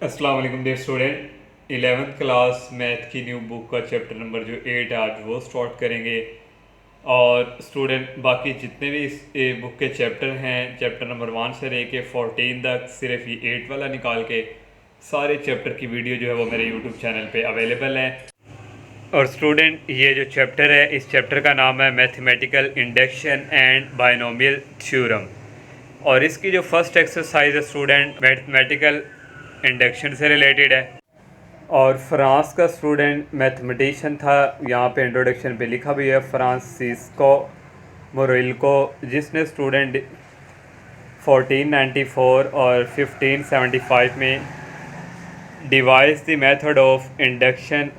अस्सलाम वालेकुम dear student. 11th class math की न्यू बुक का चैप्टर नंबर जो 8 है आज वो स्टार्ट करेंगे। और स्टूडेंट बाकी जितने भी इस बुक के चैप्टर हैं चैप्टर नंबर 1 से लेके 14 तक सिर्फ ये 8 वाला निकाल के सारे चैप्टर की वीडियो जो है वो मेरे यूट्यूब चैनल पे अवेलेबल है। और स्टूडेंट ये जो चैप्टर है इस चैप्टर का नाम है mathematical induction and binomial theorem. और इसकी जो फर्स्ट एक्सरसाइज है स्टूडेंट मैथमेटिकल इंडक्शन से रिलेटेड है। और फ्रांस का स्टूडेंट मैथमेटिशियन था, यहाँ पे इंट्रोडक्शन पे लिखा भी है फ्रांसिस्को मोरेल्को, जिसने स्टूडेंट 1494 और 1575 में device the method of induction.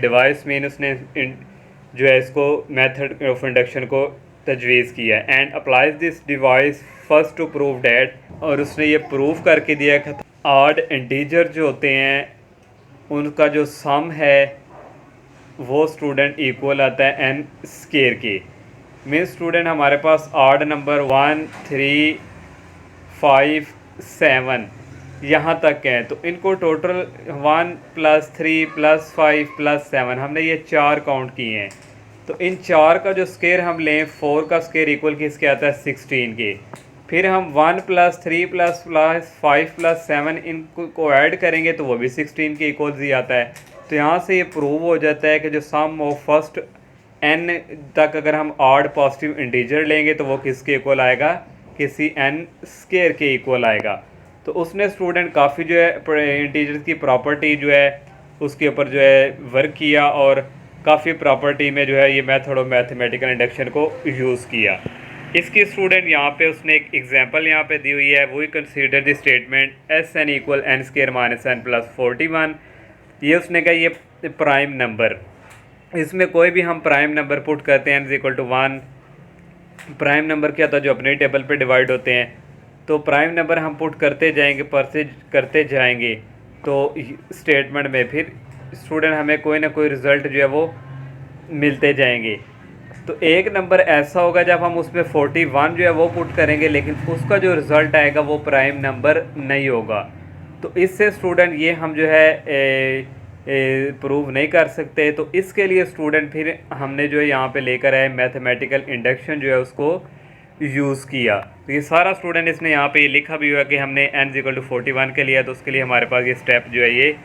Device mean उसने जो है इसको मेथड ऑफ इंडक्शन को तजवीज़ किया and applies this device first to prove that. और उसने ये प्रूव करके दिया कि ऑड इंटीजर जो होते हैं उनका जो सम है वो स्टूडेंट इक्वल आता है एन स्केयर के। मीन स्टूडेंट हमारे पास ऑड नंबर 1 3 5 7 यहाँ तक हैं, तो इनको टोटल 1 + 3 + 5 + 7 हमने ये 4 काउंट किए हैं। तो इन 4 का जो स्केयर हम लें 4 का स्केयर इक्वल किसके आता है 16 के। फिर हम 1 + 3 + 5 + 7 इनको ऐड करेंगे तो वो भी 16 के इक्वल्स ही आता है। तो यहाँ से ये प्रूव हो जाता है कि जो सम ऑफ फर्स्ट n तक अगर हम ऑड पॉजिटिव इंटीजर लेंगे तो वो किसके इक्वल आएगा, किसी n स्केयर के इक्वल आएगा। तो उसने स्टूडेंट काफ़ी जो है इंटीजर्स की प्रॉपर्टी जो है उसके ऊपर जो है वर्क किया और काफ़ी प्रॉपर्टी में जो है ये मेथड ऑफ मैथमेटिकल इंडक्शन को यूज़ किया। इसकी स्टूडेंट यहाँ पे उसने एक एग्जांपल यहाँ पे दी हुई है, वही consider the statement Sn = n² - n + 41। ये उसने कहा ये प्राइम नंबर, इसमें कोई भी हम प्राइम नंबर पुट करते हैं n = 1। प्राइम नंबर क्या था जो अपने टेबल पे डिवाइड होते हैं, तो प्राइम नंबर हम पुट करते जाएंगे परसेज करते जाएंगे तो स्टेटमेंट में फिर स्टूडेंट हमें कोई ना कोई रिज़ल्ट जो है वो मिलते जाएंगे। तो एक नंबर ऐसा होगा जब हम उसमें 41 जो है वो पुट करेंगे लेकिन उसका जो रिज़ल्ट आएगा वो प्राइम नंबर नहीं होगा। तो इससे स्टूडेंट ये हम जो है प्रूव नहीं कर सकते। तो इसके लिए स्टूडेंट फिर हमने जो है यहाँ पे लेकर आए मैथमेटिकल इंडक्शन जो है उसको यूज़ किया। तो ये सारा स्टूडेंट इसने यहाँ पे लिखा भी हुआ कि हमने n = 41 के लिए, तो उसके लिए हमारे पास ये स्टेप जो है ये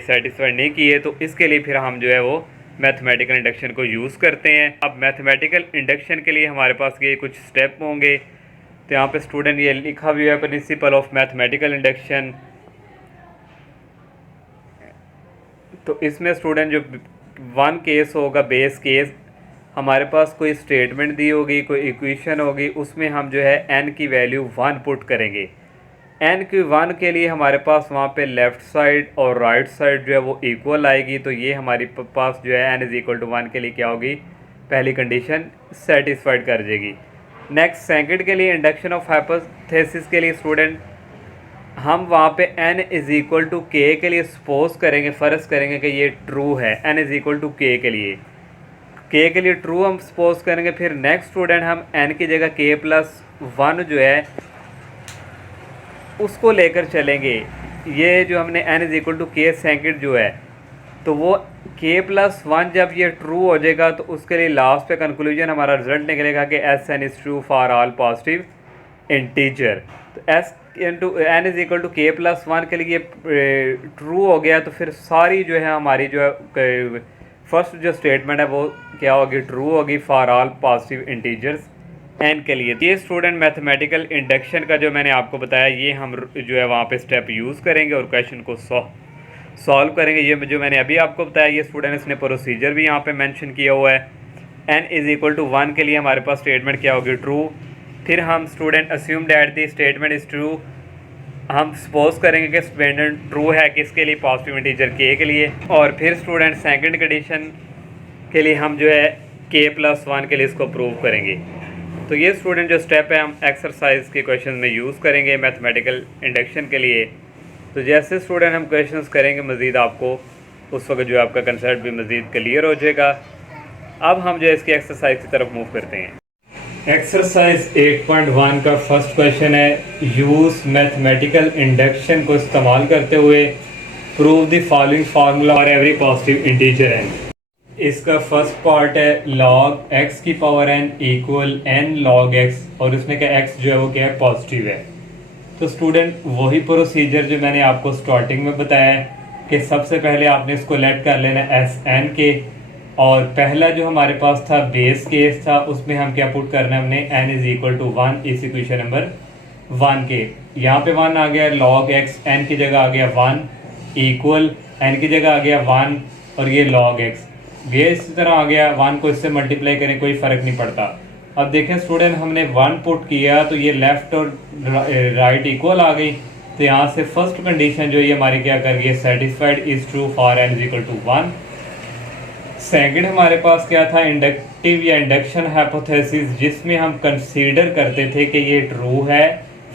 सेटिस्फाइड नहीं किए। तो इसके लिए फिर हम जो है वो मैथमेटिकल इंडक्शन को यूज़ करते हैं। अब मैथमेटिकल इंडक्शन के लिए हमारे पास ये कुछ स्टेप होंगे। तो यहाँ पे स्टूडेंट ये लिखा भी है प्रिंसिपल ऑफ मैथमेटिकल इंडक्शन। तो इसमें स्टूडेंट जो 1 केस होगा बेस केस, हमारे पास कोई स्टेटमेंट दी होगी, कोई इक्वेशन होगी, उसमें हम जो है n की वैल्यू 1 पुट करेंगे। n की 1 के लिए हमारे पास वहाँ पे लेफ़्ट साइड और राइट साइड जो है वो इक्वल आएगी। तो ये हमारे पास जो है n = 1 के लिए क्या होगी, पहली कंडीशन सेटिस्फाइड कर देगी। नेक्स्ट सेकंड के लिए इंडक्शन ऑफ हाइपोथेसिस के लिए स्टूडेंट हम वहाँ पे n = k के लिए सपोज करेंगे, फ़र्ज़ करेंगे कि ये ट्रू है। n = k के लिए, k के लिए ट्रू हम सपोज करेंगे। फिर नेक्स्ट स्टूडेंट हम n की जगह k + 1 जो है उसको लेकर चलेंगे। ये जो हमने n = k सेकंड जो है तो वो k + 1 जब ये ट्रू हो जाएगा तो उसके लिए लास्ट पे कंक्लूजन हमारा रिजल्ट निकलेगा कि Sn is true for all positive integer. तो n = k + 1 के लिए ट्रू हो गया तो फिर सारी जो है हमारी जो है फर्स्ट जो स्टेटमेंट है वो क्या होगी, ट्रू होगी for all positive integers n के लिए। ये स्टूडेंट मैथमेटिकल इंडक्शन का जो मैंने आपको बताया ये हम जो है वहाँ पे स्टेप यूज़ करेंगे और क्वेश्चन को सॉल्व करेंगे। ये जो मैंने अभी आपको बताया ये स्टूडेंट इसने प्रोसीजर भी यहाँ पे मेंशन किया हुआ है। n = 1 के लिए हमारे पास स्टेटमेंट क्या होगी, ट्रू। फिर हम student assume that the statement is true, हम सपोज करेंगे कि स्टेटमेंट ट्रू है किसके लिए, पॉजिटिव इंटीजर k के लिए। और फिर स्टूडेंट सेकंड कंडीशन के लिए हम जो है k + 1 के लिए इसको प्रूव करेंगे। तो ये स्टूडेंट जो स्टेप है हम एक्सरसाइज के क्वेश्चन में यूज़ करेंगे मैथमेटिकल इंडक्शन के लिए। तो जैसे स्टूडेंट हम क्वेश्चंस करेंगे मज़ीद आपको उस वक्त जो आपका कंसेप्ट भी मज़ीद क्लियर हो जाएगा। अब हम जो है इसकी एक्सरसाइज की तरफ मूव करते हैं। एक्सरसाइज 8.1 का फर्स्ट क्वेश्चन है, यूज मैथमेटिकल इंडक्शन को इस्तेमाल करते हुए prove the following formula for every positive integer n. इसका फर्स्ट पार्ट है log x की power n equal n log x, और उसमें क्या x जो है वो क्या है, पॉजिटिव है। तो स्टूडेंट वही प्रोसीजर जो मैंने आपको स्टार्टिंग में बताया है कि सबसे पहले आपने इसको लेट कर लेना एस एन के, और पहला जो हमारे पास था बेस केस था उसमें हम क्या पुट करना है, हमने n इज इक्वल टू 1 इस इक्वेशन नंबर 1 के। यहाँ पे 1 आ गया log x, n की जगह आ गया 1 इक्वल n की जगह आ गया 1 और ये log x, ये इसी तरह आ गया 1 को इससे मल्टीप्लाई करें कोई फर्क नहीं पड़ता। अब देखें स्टूडेंट, हमने 1 पुट किया तो ये लेफ्ट और राइट इक्वल आ गई, तो यहाँ से फर्स्ट कंडीशन जो ये हमारी क्या कर गई है, satisfied is true for n is equal to 1। Second हमारे पास क्या था, इंडक्टिव या इंडक्शन हाइपोथेसिस, जिसमें हम कंसीडर करते थे कि ये ट्रू है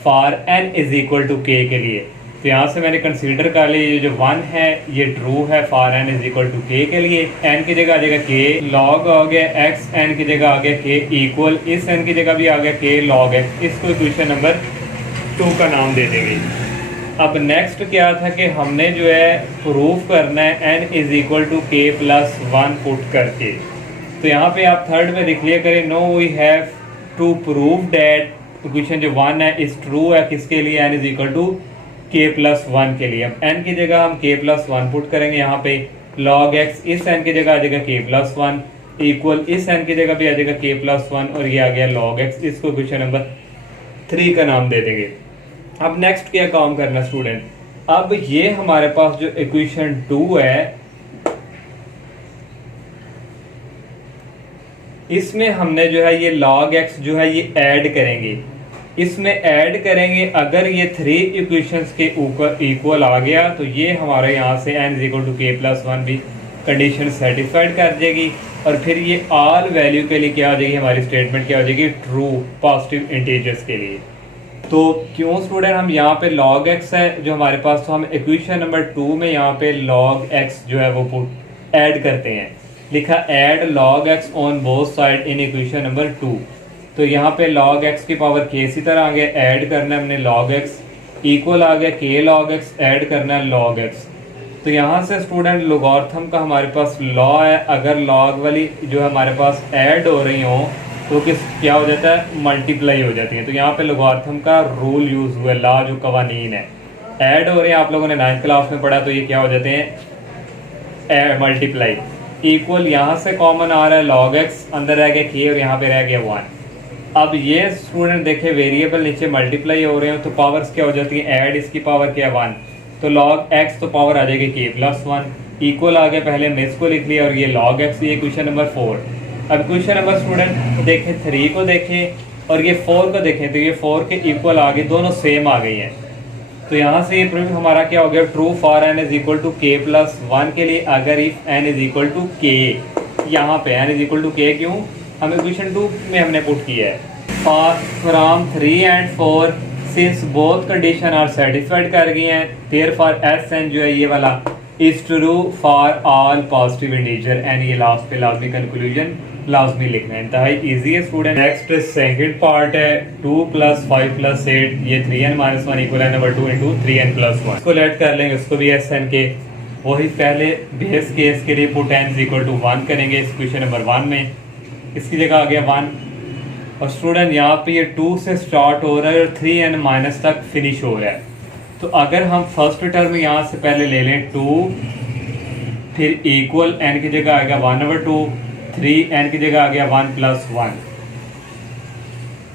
for n is equal to k के लिए। तो यहाँ से मैंने कंसीडर कर लिया ये जो 1 है ये ट्रू है for n is equal to k के लिए। n की जगह आ जाएगा k, log आ गया x, n की जगह आ गया k इक्वल, इस n की जगह भी आ गया k log x। इसको इक्वेशन नंबर 2 का नाम दे देंगे। अब नेक्स्ट क्या था कि हमने जो है प्रूफ करना है n is equal to k plus 1 put करके। तो यहाँ पे आप थर्ड में लिख लिया करें, now we have to prove that equation जो 1 है इस ट्रू है किसके लिए, n is equal to k plus 1 के लिए। अब n की जगह हम k प्लस 1 पुट करेंगे, यहाँ पे log x इस n की जगह आ जाएगा k प्लस 1 इक्वल, इस n की जगह भी आ जाएगा k प्लस 1 और ये आ गया log x। इसको क्वेश्चन नंबर 3 का नाम दे देंगे। अब नेक्स्ट क्या काम करना स्टूडेंट, अब ये हमारे पास जो इक्वेशन 2 है इसमें हमने जो है ये log x जो है ये ऐड करेंगे, इसमें ऐड करेंगे। अगर ये 3 इक्वेशंस के ऊपर इक्वल आ गया तो ये हमारे यहाँ से n is equal to k plus 1 भी कंडीशन सेटिस्फाइड कर देगी, और फिर ये ऑल वैल्यू के लिए क्या हो जाएगी, हमारी स्टेटमेंट क्या हो जाएगी, ट्रू पॉजिटिव इंटीजर्स के लिए। तो क्यों स्टूडेंट हम यहाँ पे log x है जो हमारे पास, तो हम इक्वेशन नंबर 2 में यहाँ पे log x जो है वो पुट ऐड करते हैं, लिखा add log x on both side in equation number 2। तो यहाँ पे log x की पावर k इसी तरह आ गया, ऐड करना है हमने log x इक्वल आ गया k log x, ऐड करना है log x। तो यहाँ से स्टूडेंट लोगारिथम का हमारे पास लॉ है, अगर log वाली जो हमारे पास ऐड हो रही हो तो किस क्या हो जाता है, मल्टीप्लाई हो जाती है। तो यहाँ पे लोगारिथम का रूल यूज हुआ, लॉ जो कवानीन है ऐड हो रहे हैं, आप लोगों ने 9th क्लास में पढ़ा, तो ये क्या हो जाते हैं, मल्टीप्लाई। इक्वल यहाँ से कॉमन आ रहा है log x, अंदर रह गया k और यहाँ पे रह गया 1। अब ये स्टूडेंट देखे वेरिएबल नीचे मल्टीप्लाई हो रहे हो तो पावर्स क्या हो जाती है, ऐड इसकी पावर क्या है 1, तो log x तो पावर आ जाएगी k प्लस 1 इक्वल आ गया, पहले हमने इसको लिख लिया और ये log x, ये क्वेश्चन नंबर 4। अब क्वेश्चन नंबर स्टूडेंट देखें 3 को देखें और ये 4 को देखें, तो ये 4 के इक्वल आ गए, दोनों सेम आ गई हैं। तो यहाँ से ये प्रूफ हमारा क्या हो गया, true for n is equal to k plus 1 के लिए, अगर if n is equal to k, यहाँ पे n is equal to k क्यों, हमें क्वेश्चन 2 में हमने पुट किया है। From 3 and 4 since both condition are satisfied कर गई हैं, देयरफॉर एस एन जो है ये वाला is true for all positive integer and, ये लास्ट पे लाजमी कंक्लूजन लाजमी लिखना है, इंतहाई इजी है स्टूडेंट। नेक्स्ट सेकंड पार्ट है 2 प्लस 5 प्लस 8, ये 3n माइनस 1 इक्वल है नंबर 2 इंटू 3n प्लस 1। इसको लेट कर लेंगे, उसको भी एस एन के वही पहले बेस केस के लिए पुट n इक्वल टू 1 करेंगे इस क्वेश्चन नंबर 1 में, इसकी जगह आ गया 1। और स्टूडेंट यहाँ पे ये 2 से स्टार्ट हो रहा है और 3n माइनस तक फिनिश हो रहा है। तो अगर हम फर्स्ट टर्म यहाँ से पहले ले लें 2, फिर इक्वल n की जगह आ गया 1/2, 3n की जगह आ गया 1 प्लस 1।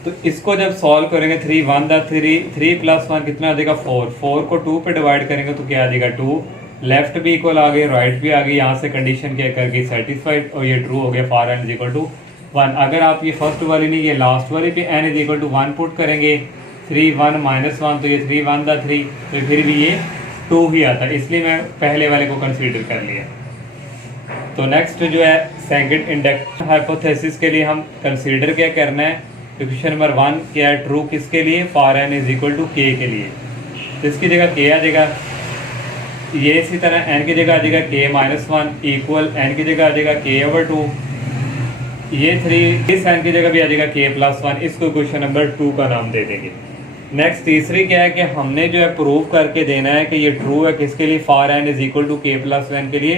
तो इसको जब सॉल्व करेंगे 3 1 दा 3 प्लस 1 कितना आ जाएगा 4, 4 को 2 पे डिवाइड करेंगे तो क्या आ जाएगा 2, लेफ्ट भी इक्वल आ गई, राइट भी आ गई, यहाँ से कंडीशन क्या कर गई सेटिस्फाइड, और ये ट्रू हो गया for n is equal to 1। अगर आप ये फर्स्ट वाली नहीं ये लास्ट वाली पे n is equal to 1 put करेंगे, 3 1 माइनस 1, तो ये 3 1 दा 3, तो फिर भी ये 2 ही आता है, इसलिए मैं पहले वाले को कंसीडर कर लिया। तो नेक्स्ट जो है सेकंड इंडक्शन हाइपोथेसिस के लिए हम कंसीडर क्या करना है, क्वेश्चन नंबर 1 क्या है, ट्रू किसके लिए, for n is equal to k के लिए। तो इसकी जगह k आ जाएगा, ये इसी तरह n की जगह आ जाएगा k माइनस 1 इक्वल n की जगह आ जाएगा k/2। ये 3 इस n की जगह भी आ जाएगा k+1, इसको क्वेश्चन नंबर 2 का नाम दे देंगे। नेक्स्ट तीसरी क्या है कि हमने जो है प्रूव करके देना है कि ये ट्रू है किसके लिए, for n is equal to k+1 के लिए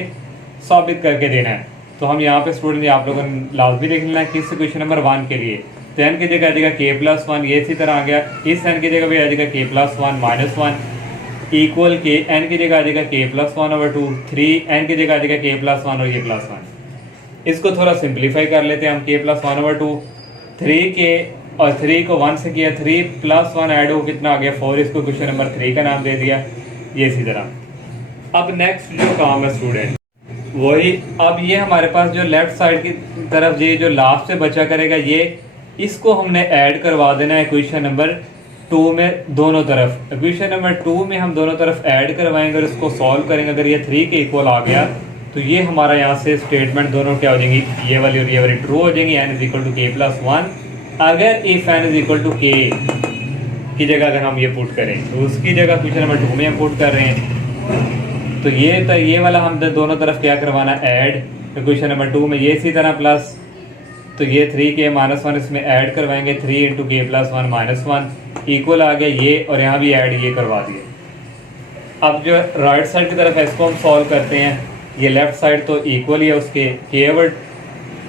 साबित करके देना है। तो हम यहाँ पे स्टूडेंट आप लोगों ने लाजमी देख लेना है किस क्वेश्चन नंबर 1 के लिए। तो n की जगह आ जाएगा k+1, ये इसी तरह आ गया, इस n की जगह भी आ जाएगा k+1 -1 इक्वल के n की जगह आ जाएगा k+1/2, 3 n की जगह आ जाएगा k+1 और ये +1। इसको थोड़ा सिंप्लीफाई कर लेते हैं हम, k+1/2, 3 के और 3 को 1 से किया, 3 + 1 ऐड हो कितना आ गया 4, इसको क्वेश्चन नंबर 3 का नाम दे दिया, ये इसी तरह। अब नेक्स्ट जो काम है स्टूडेंट वही, अब ये हमारे पास जो लेफ्ट साइड की तरफ ये जो लास्ट से बचा करेगा ये, इसको हमने ऐड करवा देना है क्वेश्चन नंबर 2 में दोनों तरफ। क्वेश्चन नंबर 2 में हम दोनों तरफ ऐड करवाएंगे और इसको सॉल्व करेंगे। अगर ये 3 के इक्वल आ गया तो ये हमारा यहाँ से स्टेटमेंट दोनों क्या हो जाएंगी, ये वाली और ये वाली ट्रू हो जाएंगी, n is equal to k+1। अगर if n is equal to k की जगह अगर हम ये पुट करें तो उसकी जगह क्वेश्चन नंबर 2 में हम पुट कर रहे हैं, तो ये वाला हम दोनों तरफ क्या करवाना ऐड, तो क्वेश्चन नंबर 2 में ये इसी तरह प्लस, तो ये 3k -1 इसमें ऐड करवाएंगे, 3 × k+1 -1 इक्वल आ गया ये, और यहाँ भी ऐड ये करवा दिया। अब जो राइट साइड की तरफ है इसको हम सॉल्व करते हैं, ये लेफ्ट साइड तो इक्वल ही है उसके, केवल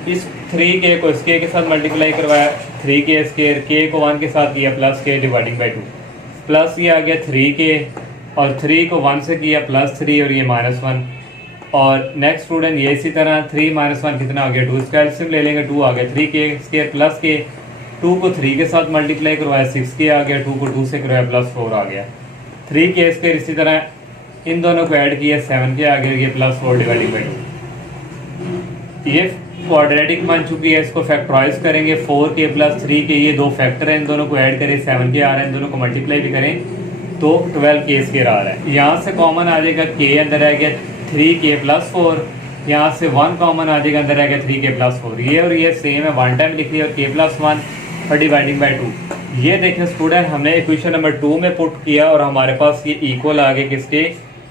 इस 3k को इस k के साथ मल्टीप्लाई करवाया, 3k स्क्वायर, k को 1 के साथ किया plus k dividing by 2, plus ये आ गया 3k और 3 को 1 से किया +3 और ये -1। और नेक्स्ट स्टूडेंट ये इसी तरह 3 -1 कितना आ गया 2, इसका एलसीएम ले लेंगे 2 आ गया, 3k स्क्वायर प्लस k, 2 को 3 के साथ मल्टीप्लाई करवाया 6k आ गया, 2 को 2 से करवाया +4 आ गया, 3k स्क्वायर इसी तरह इन दोनों को ऐड किया 7k आ गया, ये +4 डिवाइडिंग बाई 2। ये क्वाड्रेटिक बन चुकी है, इसको फैक्टराइज करेंगे, 4k + 3k ये दो फैक्टर हैं, इन दोनों को ऐड करें 7k आ रहा है, इन दोनों को मल्टीप्लाई भी करें तो 12k स्क्वायर आ रहा है। यहाँ से कॉमन आ जाएगा k, अंदर आ गया 3k + 4, यहाँ से 1 कॉमन आ जाएगा, अंदर आ गया 3k + 4, ये और ये सेम है, 1 टाइम लिख लिया, k+1 और डिवाइडिंग बाई 2। ये देखें स्टूडेंट हमने क्वेश्चन नंबर 2 में पुट किया और हमारे पास ये इक्वल आ गए किसके,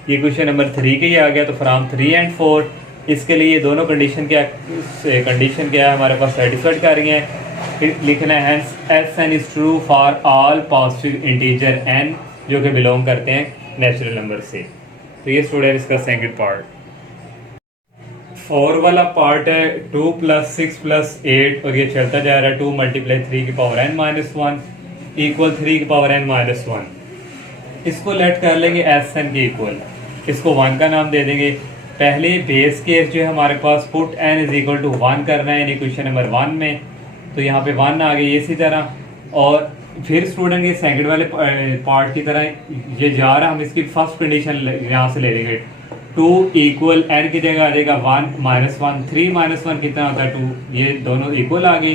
ये क्वेश्चन नंबर 3 के ही आ गया, तो फ्रॉम 3 एंड 4 इसके लिए ये दोनों कंडीशन क्या है हमारे पास सेटिस्फाइड कर रही हैं। फिर लिखना है Sn is true for all positive integer n जो कि बिलोंग करते हैं नेचुरल नंबर से। तो ये स्टूडेंट इसका सेकंड पार्ट। 4 वाला पार्ट है 2 + 6 + 8 और ये चलता जा रहा है 2 × 3 की पावर n - 1 इक्वल 3 की पावर n - 1। इसको लेट कर लेंगे Sn के इक्वल, इसको 1 का नाम दे देंगे। पहले बेस केस जो है हमारे पास put n is equal to 1 करना है, यानी क्वेश्चन नंबर 1 में, तो यहाँ पे 1 आ गई इसी तरह। और फिर स्टूडेंट ये सेकंड वाले पार्ट की तरह ये जा रहा, हम इसकी फर्स्ट कंडीशन यहाँ से ले लेंगे, 2 इक्वल n की जगह आ जाएगा 1 - 1, 3 - 1 कितना होता है 2, ये दोनों इक्वल आ गए।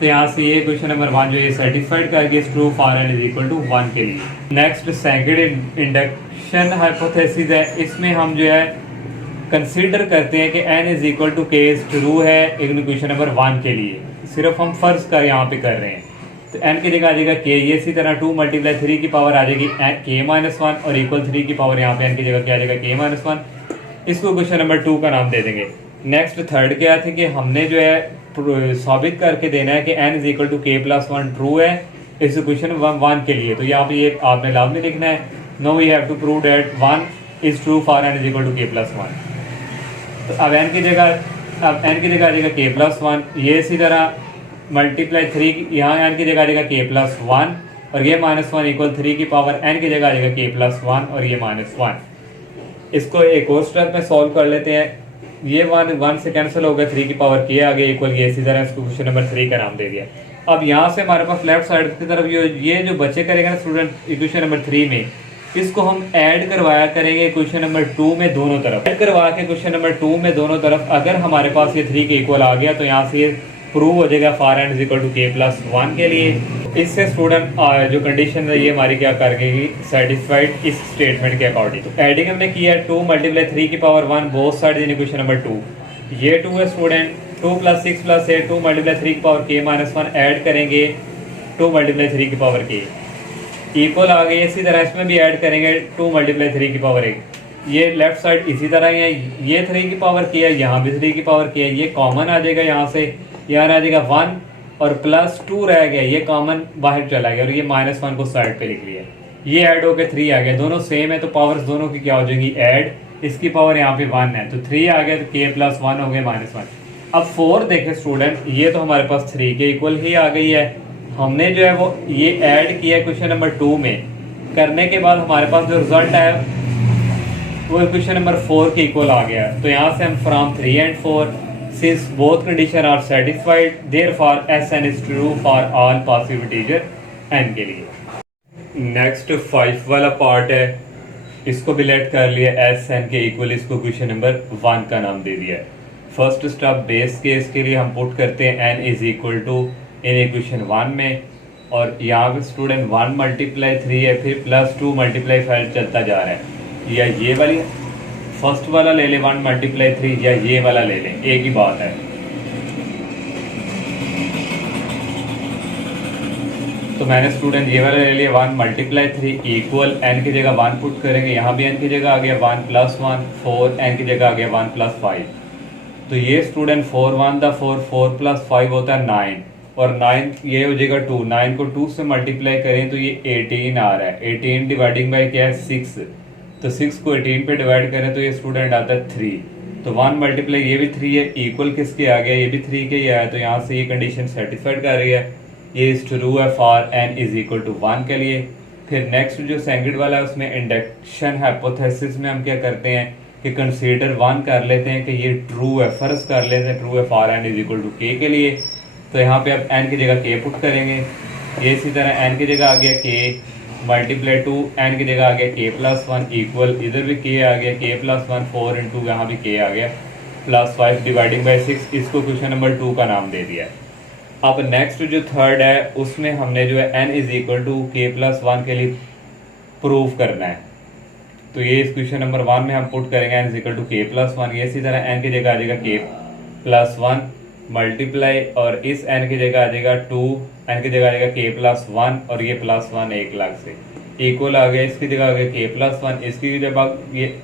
तो यहाँ से ये क्वेश्चन नंबर 1 जो ये सर्टिफाइड करके true for n is equal to 1 के लिए। नेक्स्ट सेकंड इंडक्शन हाइपोथेसिस है, इसमें हम जो है कंसीडर करते हैं कि n is equal to k true है क्वेश्चन नंबर 1 के लिए, सिर्फ हम फर्ज का यहाँ पे कर रहे हैं। तो n की जगह आ जाएगा k, ये इसी तरह 2 × 3 की पावर आ जाएगी k - 1 और इक्वल 3 की पावर यहाँ पे n की जगह क्या आ जाएगा k - 1। इसको क्वेश्चन नंबर 2 का नाम दे देंगे। नेक्स्ट थर्ड क्या थे कि हमने जो है साबित करके देना है कि n is equal to k+1 true है इस क्वेश्चन 1 के लिए। तो यहाँ पे ये आपने लाजमी लिखना है, now we have to prove that 1 is true for n is equal to k+1। तो अब n की जगह आ जाएगा k+1, ये इसी तरह मल्टीप्लाई 3 यहाँ n की जगह आ जाएगा k+1 और ये -1 इक्वल 3 की पावर n की जगह आ जाएगा k+1 और ये -1। इसको एक और स्टेप में सॉल्व कर लेते हैं, ये 1 से कैंसिल हो गया, 3 की पावर k आ गई इक्वल ये इसी तरह, इसको क्वेश्चन नंबर 3 का नाम दे दिया। अब यहाँ से हमारे पास लेफ्ट साइड की तरफ ये जो बच्चे करेगा ना स्टूडेंट इक्वेशन नंबर 3 में, इसको हम ऐड करवाया करेंगे क्वेश्चन नंबर 2 में दोनों तरफ, ऐड करवा के क्वेश्चन नंबर 2 में दोनों तरफ अगर हमारे पास ये 3 के इक्वल आ गया तो यहाँ से ये प्रूव हो जाएगा for n is equal to k+1 के लिए। इससे स्टूडेंट जो कंडीशन है ये हमारी क्या कर गई सेटिस्फाइड इस स्टेटमेंट के अकॉर्डिंग। तो एडिंग हमने किया 2 × 3 की पावर 1 बोथ साइड इन क्वेश्चन नंबर 2, ये 2 है स्टूडेंट, 2 + 6 + 8 2 × 3 की पावर k - 1 ऐड करेंगे 2 × 3 की पावर k इक्वल आ गई। इसी तरह इसमें भी ऐड करेंगे 2 × 3 की पावर 1, ये लेफ्ट साइड इसी तरह ही है, ये 3 की पावर k है, यहाँ भी 3 की पावर k है, ये कॉमन आ जाएगा यहाँ से, यहाँ रह जाएगा 1 और +2 रह गया, ये कॉमन बाहर चला गया और ये -1 को साइड पे लिख लिया। ये ऐड होकर 3 आ गया, दोनों सेम है तो पावर्स दोनों की क्या हो जाएंगी ऐड। इसकी पावर यहाँ पे 1 है तो 3 आ गया, तो k+1 हो गया -1। अब 4 देखें स्टूडेंट, ये तो हमारे पास 3 के इक्वल ही आ गई है। हमने जो है वो ये ऐड किया क्वेश्चन नंबर 2 में, करने के बाद हमारे पास जो रिजल्ट है वो क्वेश्चन नंबर 4 के इक्वल आ गया। तो यहाँ से हम from 3 and 4 since both condition are satisfied therefore SN is true for all possible integer n के लिए। नेक्स्ट 5 वाला पार्ट है, इसको भी लेट कर लिया SN के इक्वल, इसको क्वेश्चन नंबर 1 का नाम दे दिया है। फर्स्ट स्टेप बेस केस के लिए हम पुट करते हैं n is equal to in equation 1 में, और यहाँ पे स्टूडेंट 1 × 3 है, फिर +2 × 5 चलता जा रहा है। या ये वाली फर्स्ट वाला ले लें 1 × 3, या ये वाला ले लें, एक ही बात है। तो मैंने स्टूडेंट ये वाला ले लिया 1 × 3 इक्वल n की जगह 1 पुट करेंगे, यहाँ भी n की जगह आ गया 1 + 1, 4 n की जगह आ गया 1 + 5। तो ये स्टूडेंट 4 1 दा 4, 4 + 5 होता है 9, और 9 ये हो जाएगा 2, 9 को 2 से मल्टीप्लाई करें तो ये 18 आ रहा है। 18 डिवाइडिंग बाई क्या है 6, तो 6 को 18 पे डिवाइड करें तो ये स्टूडेंट आता है 3। तो 1 मल्टीप्लाई ये भी 3 है, इक्वल किसके आ गया, ये भी 3 के ही आया। तो यहाँ से ये कंडीशन सेटिस्फाइड कर रही है, ये इज ट्रू है for n is equal to 1 के लिए। फिर नेक्स्ट जो सेकंड वाला है उसमें इंडक्शन हाइपोथेसिस में हम क्या करते हैं कि कंसीडर 1 कर लेते हैं कि ये ट्रू है, फर्ज कर लेते हैं ट्रू है for n is equal to k के लिए। तो यहाँ पे अब n की जगह k पुट करेंगे, ये इसी तरह n की जगह आ गया k मल्टीप्लाई 2, n की जगह आ गया k+1 इक्वल, इधर भी k आ गया k+1, 4 × यहाँ भी k आ गया +5 डिवाइडिंग बाई 6, इसको क्वेश्चन नंबर 2 का नाम दे दिया। अब नेक्स्ट जो थर्ड है उसमें हमने जो है n is equal to k+1 के लिए प्रूव करना है। तो ये इस क्वेश्चन नंबर 1 में हम पुट करेंगे n is equal to k+1, ये इसी तरह n की जगह आ जाएगा k+1 मल्टीप्लाई, और इस n की जगह आ जाएगा 2, n की जगह आ जाएगा k+1 और ये +1 1 लाख से इक्वल आ गया। इसकी जगह आ गया k+1, इसकी जगह ये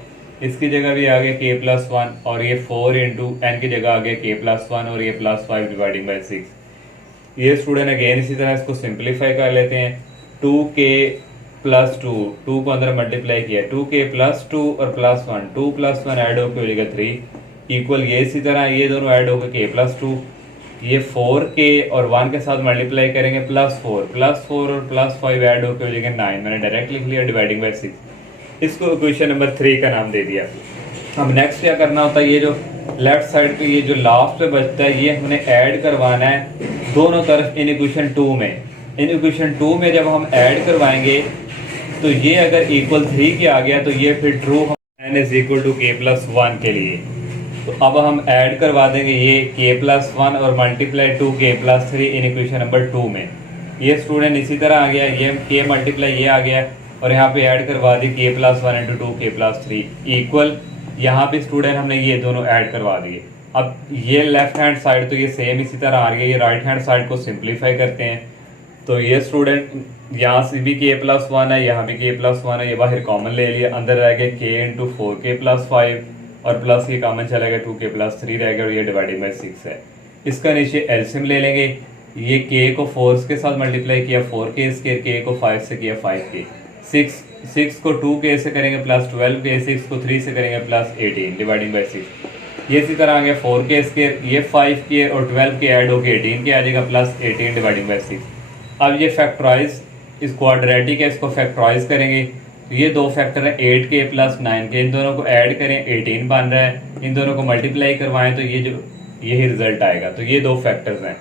इसकी जगह भी आ गया k+1, और ये 4 × n की जगह आ गया k+1 और ये +5 डिवाइडिंग बाई 6। ये स्टूडेंट अगेन इसी तरह इसको सिंप्लीफाई कर लेते हैं। 2k+2, 2 को अंदर मल्टीप्लाई किया, 2k+2 और +1, 2 + 1 ऐड होकर हो जाएगा 3 इक्वल, ये इसी तरह ये दोनों ऐड होकर k+2, ये 4k और 1 के साथ मल्टीप्लाई करेंगे +4 और +5 ऐड होकर हो जाएगा 9, मैंने डायरेक्ट लिख लिया डिवाइडिंग बाई 6, इसको क्वेश्चन नंबर 3 का नाम दे दिया। अब नेक्स्ट क्या करना होता है, ये जो लेफ्ट साइड पे ये जो लास्ट पे बचता है ये हमने ऐड करवाना है दोनों तरफ इन इक्वेशन 2 में। इन इक्वेशन 2 में जब हम ऐड करवाएंगे तो ये अगर इक्वल 3 के आ गया तो ये फिर true n is equal to k+1 के लिए। तो अब हम ऐड करवा देंगे ये k+1 और मल्टीप्लाई 2k+3 इन इक्वेशन नंबर 2 में। ये स्टूडेंट इसी तरह आ गया, ये k मल्टीप्लाई ये आ गया और यहाँ पे ऐड करवा दी k+1 × 2k+3 इक्वल, यहाँ पे स्टूडेंट हमने ये दोनों ऐड करवा दिए। अब ये लेफ्ट हैंड साइड तो ये सेम इसी तरह आ रही है, ये राइट हैंड साइड को सिंप्लीफाई करते हैं। तो ये स्टूडेंट यहाँ से भी k+1 है, यहाँ भी k+1 है, ये बाहर कॉमन ले लिया, अंदर रह गया k × 4k+5 और प्लस ये कॉमन चला गया 2k+3 रह गया और ये डिवाइडिंग बाई 6 है। इसका नीचे एलसीएम ले लेंगे, ये k को 4 के साथ मल्टीप्लाई किया 4k स्क्वायर, k को 5 से किया 5k, 6 को 2k से करेंगे +12k, 6 को 3 से करेंगे +18 डिवाइडिंग बाई 6। ये इसी तरह आ गया 4k स्क्वायर, ये 5k और 12k ऐड होकर 18 के आ जाएगा +18 डिवाइडिंग बाई 6। अब ये फैक्टराइज इस क्वाड्रेटिक है, इसको फैक्टराइज करेंगे तो ये दो फैक्टर है 8k + 9k, इन दोनों को ऐड करें 18 बन रहा है, इन दोनों को मल्टीप्लाई करवाएं तो ये जो यही रिजल्ट आएगा। तो ये दो फैक्टर्स हैं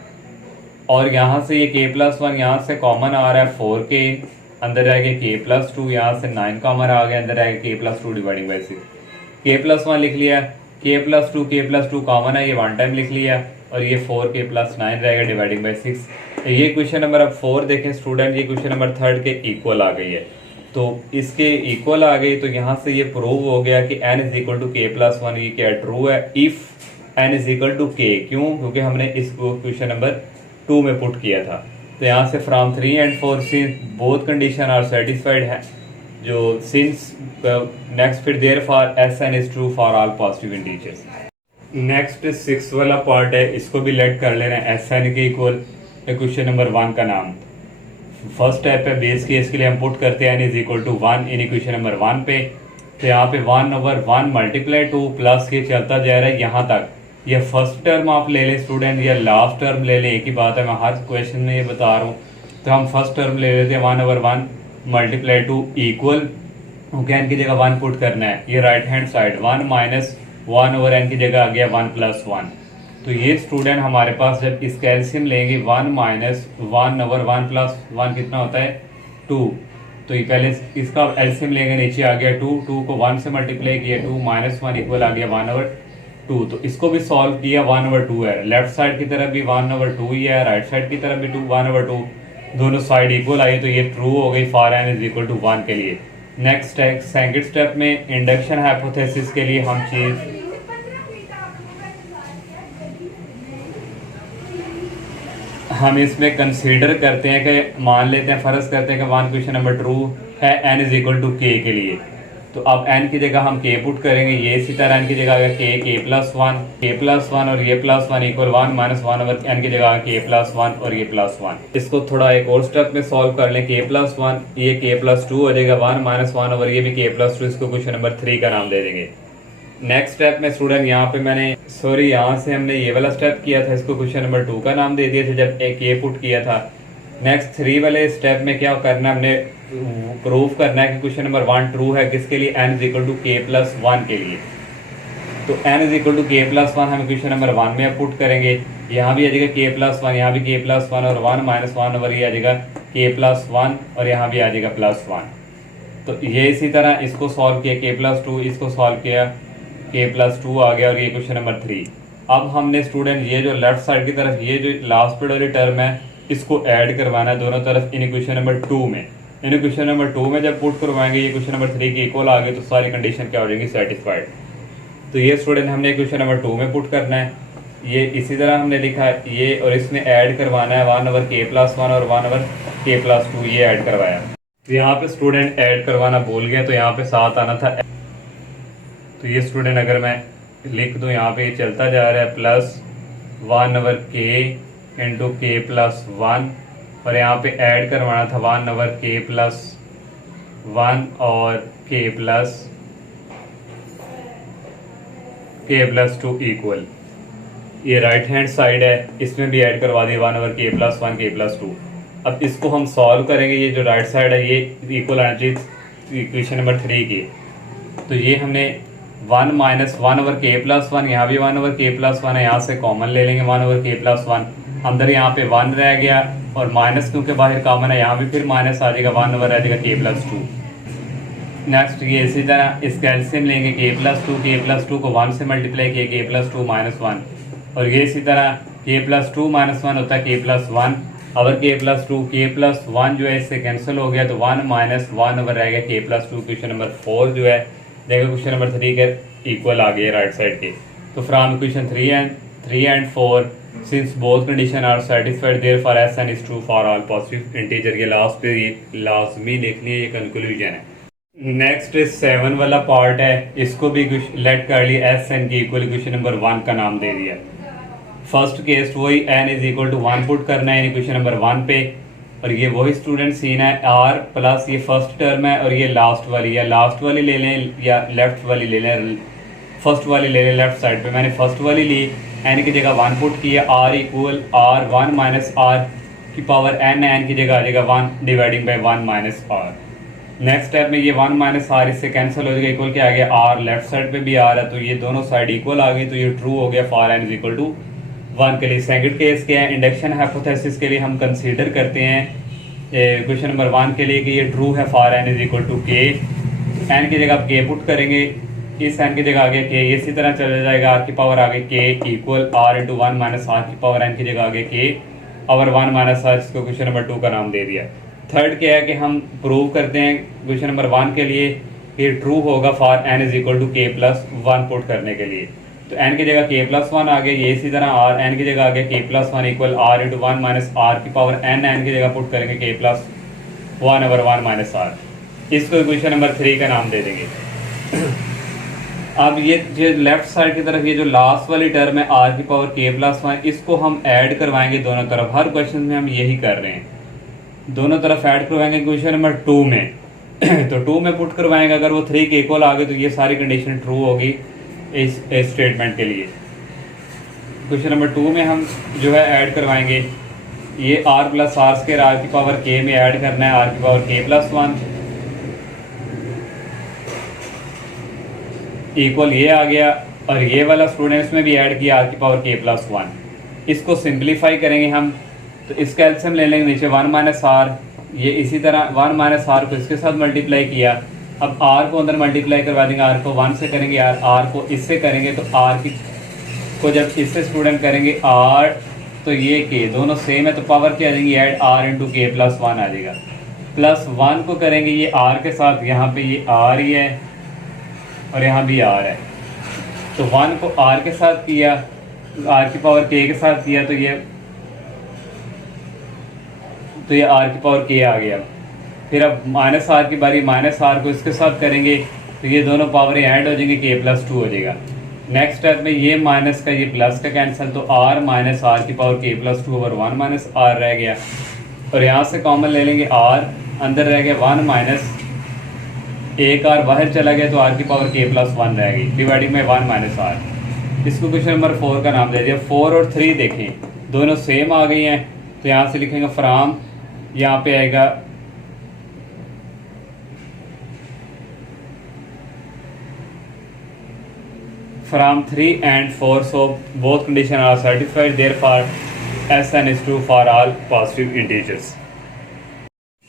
और यहाँ से ये k+1 यहाँ से कॉमन आ रहा है 4k, अंदर आएगा k+2, यहाँ से 9 कॉमन आ गया, अंदर आएगा k+2 डिवाइडिंग बाई 6। k+1 लिख लिया, k+2 कॉमन है, ये 1 टाइम लिख लिया और ये 4k + 9 रहेगा डिवाइडिंग बाई 6। ये क्वेश्चन नंबर अब 4 देखें स्टूडेंट, ये क्वेश्चन नंबर 3 के इक्वल आ गई है। तो इसके इक्वल आ गई तो यहाँ से ये प्रूव हो गया कि n is equal to k+1, ये क्या ट्रू है if n is equal to k। क्यों? क्योंकि हमने इसको क्वेश्चन नंबर 2 में पुट किया था। तो यहाँ से from 3 and 4 since both condition are satisfied है, जो सिंस नेक्स्ट फिर therefore SN is true for all positive integers. Next 6 वाला पार्ट है, इसको भी लेट कर लेना है एस एन के इक्वल इक्वेशन नंबर 1 का नाम। फर्स्ट स्टेप है बेस केस के लिए हम पुट करते हैं n is equal to 1 in equation number 1 पे। तो यहाँ पे 1/1 मल्टीप्लाई 2 प्लस ये चलता जा रहा है यहाँ तक। ये फर्स्ट टर्म आप ले लें स्टूडेंट या लास्ट टर्म ले लें, एक ही बात है, मैं हर क्वेश्चन में ये बता रहा हूँ। तो हम फर्स्ट टर्म ले लेते हैं 1/1 मल्टीप्लाई 2 इक्वल एन की जगह 1 पुट करना है। ये right hand side 1 minus 1/n की जगह आ गया 1+1। तो ये स्टूडेंट हमारे पास जब इसका एलसीएम लेंगे 1 माइनस 1/1 प्लस 1 कितना होता है 2। तो ये पहले इसका एलसीएम लेंगे, नीचे आ गया 2 को 1 से मल्टीप्लाई किया 2 माइनस 1 इक्वल आ गया 1/2। तो इसको भी सॉल्व किया 1/2 है, लेफ्ट साइड की तरफ भी 1/2 ही है, राइट साइड की तरफ भी 1/2, दोनों साइड इक्वल आई। तो ये ट्रू हो गई for n is equal to 1 के लिए। नेक्स्ट सेकंड स्टेप में इंडक्शन हाइपोथेसिस के लिए हम इसमें कंसीडर करते हैं कि मान लेते हैं, फर्ज करते हैं कि 1 क्वेश्चन नंबर ट्रू है n is equal to k के लिए। तो अब n की जगह हम k पुट करेंगे, ये इसी तरह n की जगह आएगा k+1 और ये +1 इक्वल 1 माइनस 1/n की जगह k+1 और ये +1। इसको थोड़ा एक और स्टेप में सॉल्व कर लें, k+1 ये k+2 हो जाएगा 1 माइनस 1 और ये भी k+2, इसको क्वेश्चन नंबर 3 का नाम दे देंगे। नेक्स्ट स्टेप में स्टूडेंट यहाँ पे यहाँ से हमने ये वाला स्टेप किया था, इसको क्वेश्चन नंबर 2 का नाम दे दिया था जब एक ये पुट किया था। नेक्स्ट 3 वाले स्टेप में क्या करना है, हमने प्रूफ करना है कि क्वेश्चन नंबर 1 ट्रू है, किसके लिए n is equal to k+1 के लिए। तो n is equal to k+1 हम क्वेश्चन नंबर 1 में पुट करेंगे, यहाँ भी आ जाएगा k+1, यहाँ भी k+1 और 1 माइनस 1 ओवर ये आ जाएगा k+1 और यहाँ भी आ जाएगा +1। तो ये इसी तरह इसको सॉल्व किया k+2, इसको सॉल्व किया k+2 आ गया और ये क्वेश्चन नंबर 3। अब हमने स्टूडेंट ये जो लेफ्ट साइड की तरफ ये जो लास्ट पीरियड वाली टर्म है इसको ऐड करवाना है दोनों तरफ इन क्वेश्चन नंबर 2 में। इन क्वेश्चन नंबर 2 में जब पुट करवाएंगे ये क्वेश्चन नंबर 3 के इक्वल आ गए तो सारी कंडीशन क्या हो जाएंगी, सेटिस्फाइड। तो ये स्टूडेंट हमने क्वेश्चन नंबर 2 में पुट करना है, ये इसी तरह हमने लिखा है ये, और इसमें ऐड करवाना है 1/k+1 और 1/k+2 ये ऐड करवाया। तो यहाँ पे स्टूडेंट ऐड करवाना भूल गए तो यहाँ पे साथ आना था। तो ये स्टूडेंट अगर मैं लिख दूँ यहाँ पे ये चलता जा रहा है +1/k इंटू k+1 और यहाँ पे ऐड करवाना था 1/k+1 और k+2 इक्वल। ये राइट हैंड साइड है, इसमें भी ऐड करवा दिए 1/k+1 k+2। अब इसको हम सॉल्व करेंगे, ये जो राइट साइड है ये इक्वल आना चाहिए इक्वेशन नंबर 3 की। तो ये हमने 1 माइनस 1/k+1, यहाँ भी 1/k+1 है, यहाँ से कॉमन ले लेंगे 1/k+1, अंदर यहाँ पे 1 रह गया और माइनस क्योंकि बाहर कॉमन है यहाँ भी फिर माइनस आ जाएगा 1 आ जाएगा k+2। नेक्स्ट ये इसी तरह इसका एलसीएम लेंगे k+2 को 1 से मल्टीप्लाई किया k+2 -1 और ये इसी तरह k+2 -1 होता है k+1। अगर k+1 जो है इससे कैंसिल हो गया तो 1 माइनस 1 ओवर रहेगा k+2। क्वेश्चन नंबर 4 जो है देखो क्वेश्चन नंबर 3 के इक्वल आ गए राइट साइड के। तो from equation 3 and 4 since both condition are satisfied therefore Sn is true for all positive integer. ये लास्ट पे लाजमी लिखनी है, ये कंक्लूजन है। नेक्स्ट 7 वाला पार्ट है, इसको भी लेट कर लिया Sn की इक्वल इक्वेशन नंबर 1 का नाम दे दिया। फर्स्ट केस वही n is equal to 1 put करना है इक्वेशन नंबर 1 पे और ये वही स्टूडेंट सीन है r प्लस ये फर्स्ट टर्म है और ये लास्ट वाली, या लास्ट वाली ले लें या लेफ्ट वाली ले लें, फर्स्ट वाली ले लें लेफ्ट साइड पे। मैंने फर्स्ट वाली ली, n की जगह 1 पुट किया, r equal r1 minus r की पावर n है, n की जगह आ जाएगा 1 dividing by 1 minus r। Next step में ये 1 माइनस r इससे कैंसिल हो जाएगा, इक्वल क्या आ गया r, लेफ्ट साइड पे भी r है तो ये दोनों साइड इक्वल आ गई, तो ये ट्रू हो गया for n is equal to 1 के लिए। सेकंड केस क्या है, इंडक्शन हाइपोथेसिस के लिए हम कंसीडर करते हैं क्वेश्चन नंबर 1 के लिए कि ये ट्रू है for n is equal to k। n की जगह आप k पुट करेंगे, इस n की जगह आगे k, इसी तरह चला जाएगा r की पावर आगे k equal r into 1 minus r की पावर n की जगह आगे k और 1 माइनस r, इसको क्वेश्चन नंबर 2 का नाम दे दिया। थर्ड क्या है कि हम प्रूव करते हैं क्वेश्चन नंबर 1 के लिए ये ट्रू होगा for n is equal to k+1 put करने के लिए। तो n की जगह k+1 आ गया, ये इसी तरह r, n की जगह आ गया k+1 equal r into 1 minus r की पावर n की जगह पुट करेंगे k+1 ओवर 1 माइनस r, इसको इक्वेशन नंबर 3 का नाम दे देंगे। अब ये जो लेफ्ट साइड की तरफ ये जो लास्ट वाली टर्म है आर की पावर के प्लस वन, इसको हम ऐड करवाएंगे दोनों तरफ। हर क्वेश्चन में हम यही कर रहे हैं, दोनों तरफ ऐड करवाएंगे क्वेश्चन नंबर 2 में। तो 2 में पुट करवाएंगे, अगर वो 3 के इक्वल आ गए तो ये सारी कंडीशन ट्रू होगी इस स्टेटमेंट के लिए। क्वेश्चन नंबर 2 में हम जो है ऐड करवाएंगे ये r plus r square r की पावर के में ऐड करना है आर की पावर के प्लस वन इक्वल ये आ गया, और ये वाला स्टूडेंट्स में भी ऐड किया आर की पावर के प्लस वन। इसको सिंप्लीफाई करेंगे हम, तो इसका एलसीएम ले लेंगे नीचे 1 माइनस आर, ये इसी तरह 1 माइनस आर को इसके साथ मल्टीप्लाई किया। अब आर को अंदर मल्टीप्लाई करवा देंगे, आर को 1 से करेंगे, आर को इससे करेंगे, तो आर की को जब इससे स्टूडेंट करेंगे आर, तो ये के दोनों सेम है, तो पावर क्या आ जाएगी ऐड आर इंटू के प्लस वन आ जाएगा। प्लस वन को करेंगे ये आर के साथ, यहाँ पे ये आर ही है और यहाँ भी आर है, तो 1 को आर के साथ किया, आर की पावर के साथ किया, तो ये आर की पावर के आ गया। फिर अब माइनस आर की बारी, माइनस आर को इसके साथ करेंगे, तो ये दोनों पावरें ऐड हो जाएंगी, के प्लस 2 हो जाएगा। नेक्स्ट स्टेप में ये माइनस का ये प्लस का कैंसिल, तो आर माइनस आर की पावर के प्लस 2 ओवर 1 माइनस आर रह गया, और यहाँ से कॉमन ले लेंगे आर, अंदर रह गया 1 माइनस एक आर बाहर चला गया, तो आर की पावर के प्लस 1 रह गई, डिवाइडिंग में 1 माइनस आर। इसको क्वेश्चन नंबर 4 का नाम दे दिया। 4 और 3 देखें दोनों सेम आ गई हैं, तो यहाँ से लिखेंगे फ्राम, यहाँ पे आएगा from 3 and 4, so both conditions are satisfied, therefore Sn is true for all positive integers।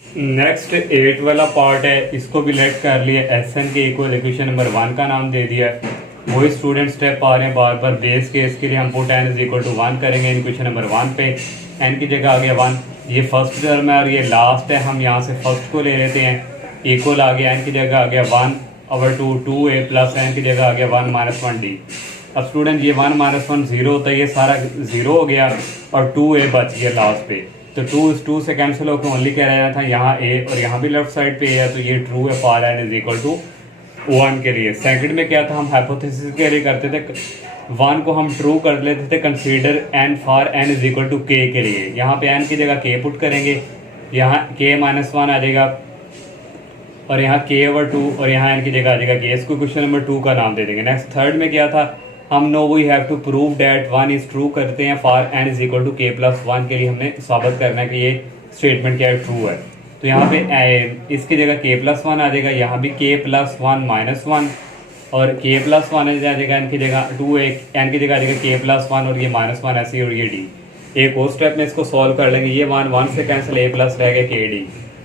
Next 8 वाला पार्ट है, इसको भी लेट कर लिया, Sn के इक्वल इक्वेशन नंबर 1 का नाम दे दिया है। वही स्टूडेंट स्टेप आ रहे हैं बार बार। बेस केस के लिए हम put n is equal to 1 करेंगे इक्वेशन नंबर 1 पे, n की जगह आ गया 1, ये फर्स्ट टर्म है और ये लास्ट है, हम यहाँ से फर्स्ट को ले लेते हैं, इक्वल आ गया, n की जगह आ गया 1 ओवर 2, 2a प्लस n की जगह आ गया 1 माइनस 1d। अब स्टूडेंट ये 1 माइनस 1 जीरो होता है, ये सारा जीरो हो गया और 2a बच गया लास्ट पे, तो 2 इस 2 से कैंसिल होकर ओनली कह रहा था यहाँ a, और यहाँ भी लेफ्ट साइड पे है, तो ये ट्रू है for n is equal to 1 के लिए। सेकंड में क्या था, हम हाइपोथेसिस के लिए करते थे, 1 को हम ट्रू कर लेते थे consider n for n is equal to k के लिए। यहाँ पे n की जगह k पुट करेंगे, यहाँ k माइनस 1 आ जाएगा, और यहाँ k ओवर 2, और यहाँ n की जगह आ जाएगा k। इसको क्वेश्चन नंबर 2 का नाम दे देंगे। नेक्स्ट थर्ड में क्या था, हम now we have to prove that 1 is true करते हैं for n is equal to k plus 1 के लिए हमने साबित करना है कि ये स्टेटमेंट क्या है, ट्रू है। तो यहाँ पे इसकी जगह k प्लस 1 आ जाएगा, यहाँ भी k प्लस 1 माइनस 1, और k प्लस 1 आ जाएगा n की जगह 2, n की जगह आ जाएगा k प्लस 1 और ये माइनस 1 ऐसे, और ये d। एक और स्टेप में इसको सॉल्व कर लेंगे, ये 1 से कैंसिल, a प्लस रह गया k d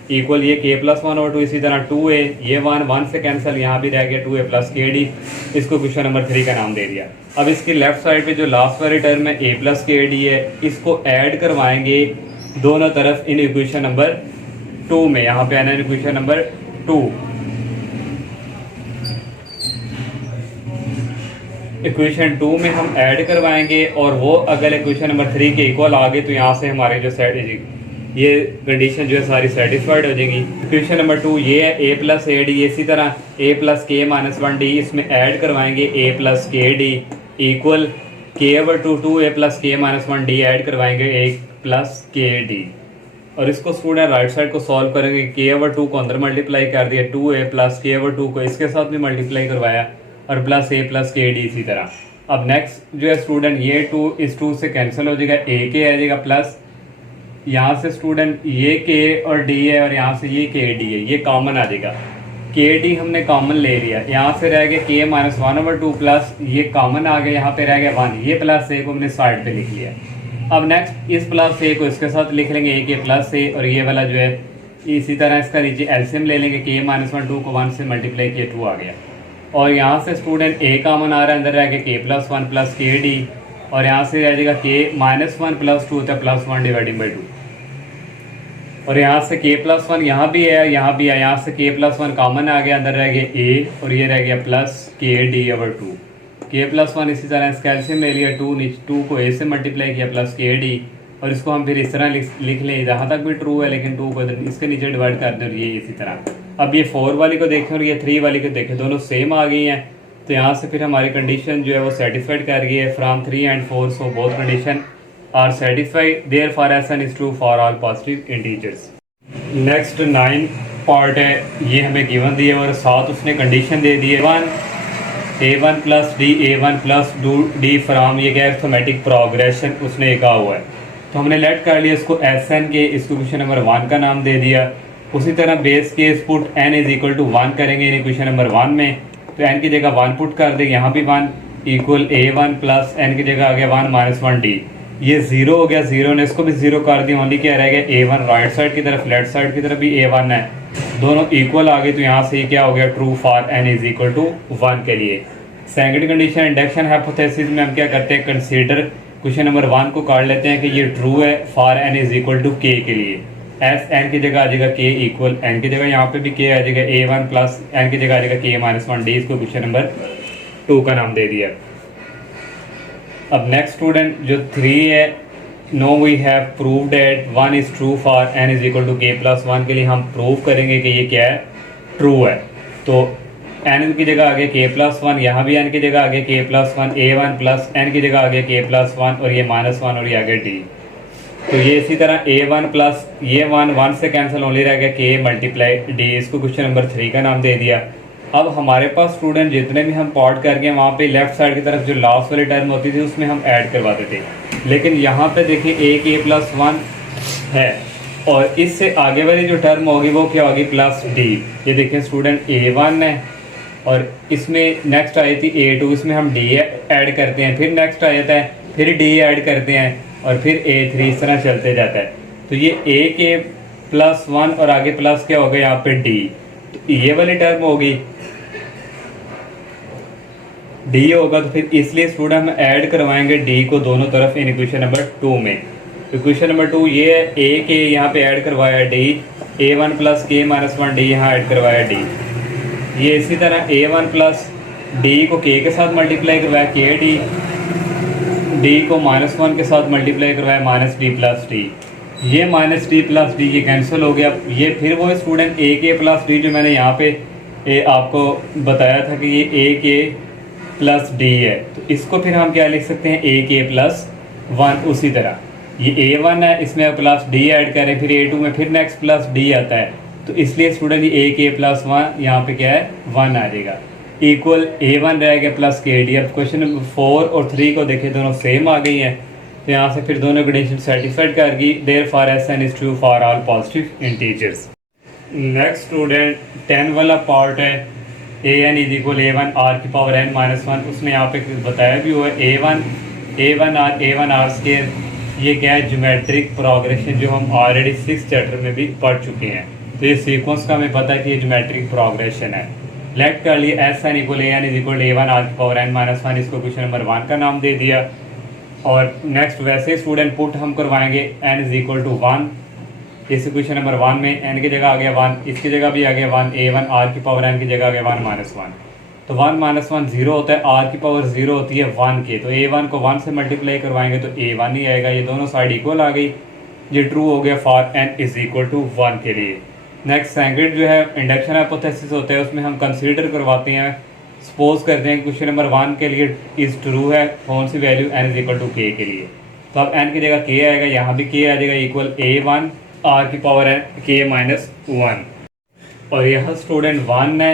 इक्वल ये k प्लस 1 और 2, इसी तरह 2a, ये 1 से कैंसिल, यहाँ भी रह गया 2a प्लस k d। इसको क्वेश्चन नंबर 3 का नाम दे दिया। अब इसके लेफ्ट साइड पे जो लास्ट वाली टर्म है a प्लस k d है, इसको ऐड करवाएंगे दोनों तरफ इन इक्वेशन नंबर 2 में। यहाँ पे आना इक्वेशन नंबर 2, इक्वेशन 2 में हम ऐड करवाएंगे, और वो अगर इक्वेशन नंबर 3 के इक्वल आ गए तो यहाँ से हमारे जो सेट ये कंडीशन जो है सारी सेटिस्फाइड हो जाएगी। इक्वेशन नंबर 2 ये है a प्लस ए डी, इसी तरह a प्लस के माइनस 1 डी, इसमें ऐड करवाएंगे a प्लस के D equal k over 2, 2a plus के माइनस 1 डी ऐड करवाएंगे a प्लस के डी, और इसको स्टूडेंट राइट साइड को सॉल्व करेंगे। k ओवर 2 को अंदर मल्टीप्लाई कर दिया, 2a प्लस k ओवर 2 को इसके साथ भी मल्टीप्लाई करवाया, और प्लस a प्लस के डी इसी तरह। अब नेक्स्ट जो है स्टूडेंट ये 2 इस 2 से कैंसिल हो जाएगा, a के आ जाएगा प्लस, यहाँ से स्टूडेंट ये k और d है, और यहाँ से ये k d है, ये कॉमन आ जाएगा, k d हमने कॉमन ले लिया, यहाँ से रह गया k माइनस 1 ओवर 2 प्लस ये कॉमन आ गया, यहाँ पे रह गया 1, ये प्लस a को हमने साइड पे लिख लिया। अब नेक्स्ट इस प्लस a को इसके साथ लिख लेंगे a के प्लस a, और ये वाला जो है इसी तरह इसका नीचे एलसीएम ले लेंगे, k माइनस 1 2 को 1 से मल्टीप्लाई किया 2 आ गया, और यहाँ से स्टूडेंट a कॉमन आ रहा है, अंदर रह गया k प्लस 1 प्लस के डी, और यहाँ से रह जाएगा k माइनस 1 प्लस 2 होता है प्लस 1 डिवाइडिंग बाई 2, और यहाँ से k प्लस 1 यहाँ भी है, यहाँ भी है, यहाँ से k प्लस 1 कॉमन आ गया, अंदर रह गया a, और ये रह गया प्लस के डी ओवर 2, k प्लस 1 इसी तरह इसका एलसीएम ले लिया, 2 को a से मल्टीप्लाई किया प्लस के डी, और इसको हम फिर इस तरह लिख लें, जहाँ तक भी ट्रू है, लेकिन 2 को इसके नीचे डिवाइड कर दें, और ये इसी तरह। अब ये 4 वाली को देखें और ये 3 वाली को देखें, दोनों सेम आ गई हैं, तो यहाँ से फिर हमारी कंडीशन जो है वो सेटिस्फाइड कर गई है from 3 and 4, so both condition are satisfied, therefore S n is true for all positive integers. Next 9 part है, ये हमें गिवन दिए और साथ उसने कंडीशन दे दी है a1 plus D a1 plus D from, ये क्या अरिथमेटिक प्रोग्रेशन उसने कहा हुआ है। तो हमने लेट कर लिया इसको एस एन के, इसको क्वेश्चन नंबर 1 का नाम दे दिया। उसी तरह base case put n is equal to 1 करेंगे यानी क्वेश्चन नंबर 1 में, तो n की जगह 1 पुट कर देंगे, यहाँ भी 1 इक्वल a1 प्लस n की जगह आ गया 1 माइनस 1 डी, ये 0 हो गया, 0 ने इसको भी 0 कर दिया, ओनली क्या रह गया a1 राइट साइड की तरफ, लेफ्ट साइड की तरफ भी a1 है, दोनों इक्वल आ गए, तो यहाँ से क्या हो गया true for n is equal to 1 के लिए। सेकंड कंडीशन इंडक्शन हाइपोथेसिस में हम क्या करते हैं, कंसीडर क्वेश्चन नंबर 1 को काट लेते हैं कि ये ट्रू है for n is equal to k के लिए, एस एन की जगह आ जाएगा k इक्वल n की जगह, यहाँ पे भी k आ जाएगा a1 प्लस n की जगह आ जाएगा k माइनस 1 डी, इसको क्वेश्चन नंबर 2 का नाम दे दिया। अब नेक्स्ट स्टूडेंट जो 3 है, now we have proved that 1 is true for n is equal to k plus 1 के लिए हम प्रूव करेंगे कि ये क्या है, ट्रू है। तो n की जगह आ गया k प्लस 1, यहाँ भी n की जगह आ गया k plus 1, a1 plus n की जगह आ गया k प्लस 1 और ये माइनस 1 और ये आ गया d। तो ये इसी तरह a1 प्लस ये 1 से कैंसिल ओनली रह गया k मल्टीप्लाई d, इसको क्वेश्चन नंबर 3 का नाम दे दिया। अब हमारे पास स्टूडेंट जितने भी हम पॉट कर गए वहाँ पे लेफ्ट साइड की तरफ जो लास्ट वाली टर्म होती थी उसमें हम ऐड करवाते थे, लेकिन यहाँ पे देखिए एक a प्लस 1 है और इससे आगे वाली जो टर्म होगी वो क्या होगी प्लस d। ये देखिए स्टूडेंट a1 है और इसमें नेक्स्ट आई थी a2, इसमें हम d ऐड करते हैं, फिर नेक्स्ट आ जाता है, फिर d ऐड करते हैं और फिर a3, इस तरह चलते जाता है। तो ये a प्लस 1 और आगे प्लस क्या होगा यहाँ पे d, तो ये वाली टर्म होगी d होगा, तो फिर इसलिए स्टूडेंट हम ऐड करवाएंगे d को दोनों तरफ इन इक्वेशन नंबर 2 में। इक्वेशन नंबर 2 ये है a के यहाँ पे ऐड करवाया d, a1 plus k minus 1 d यहाँ ऐड करवाया d, ये इसी तरह a1 प्लस d को k के साथ मल्टीप्लाई करवाया k d को माइनस 1 के साथ मल्टीप्लाई करवाया माइनस d प्लस d, ये माइनस d प्लस d ये कैंसिल हो गया। ये फिर वो स्टूडेंट a के प्लस d जो मैंने यहाँ पे आपको बताया था कि ये a के प्लस d है, तो इसको फिर हम क्या लिख सकते हैं a के प्लस 1। उसी तरह ये a1 है, इसमें प्लस d ऐड करें, फिर a2 में फिर नेक्स्ट प्लस d आता है, तो इसलिए स्टूडेंट ये a के प्लस 1 यहाँ पे क्या है 1 आ जाएगा, इक्वल a1 रह गया प्लस k d। अब क्वेश्चन नंबर 4 और 3 को देखें दोनों सेम आ गई हैं, तो यहाँ से फिर दोनों कंडीशन सेटिस्फाइड कर गई, therefore s n is true for all positive integers. Next student 10 वाला पार्ट है, a n is equal a1 r की पावर n माइनस 1, उसने यहाँ पे बताया भी हुआ है a1 आर स्केयर, ये क्या है ज्योमेट्रिक प्रोग्रेशन जो हम ऑलरेडी 6th चैप्टर में भी पढ़ चुके हैं। तो ये सीक्वेंस का हमें पता है कि ये ज्योमेट्रिक प्रोग्रेशन है। लेट कर लिए S n equal a n is equal a1 r की पावर n माइनस 1, इसको क्वेश्चन नंबर 1 का नाम दे दिया। और नेक्स्ट वैसे स्टूडेंट पुट हम करवाएंगे n इज इक्वल टू 1, इस क्वेश्चन नंबर 1 में n की जगह आ गया 1, इसकी जगह भी आ गया 1, a1 r की पावर n की जगह आ गया 1 माइनस 1, तो 1 माइनस 1 0 होता है, r की पावर 0 होती है 1 के, तो a1 को 1 से मल्टीप्लाई करवाएंगे तो a1 ही आएगा, ये दोनों साइड इक्वल आ गई, ये ट्रू हो गया for n is equal to 1 के लिए। नेक्स्ट सेकंड जो है इंडक्शन हाइपोथेसिस होता है, उसमें हम कंसीडर करवाते हैं, सपोज करते हैं क्वेश्चन नंबर 1 के लिए इज ट्रू है कौन सी value n is equal to k के लिए, तो अब n की जगह k आएगा, यहाँ भी k आ जाएगा इक्वल a1 r की पावर है k माइनस 1, और यहाँ स्टूडेंट 1 है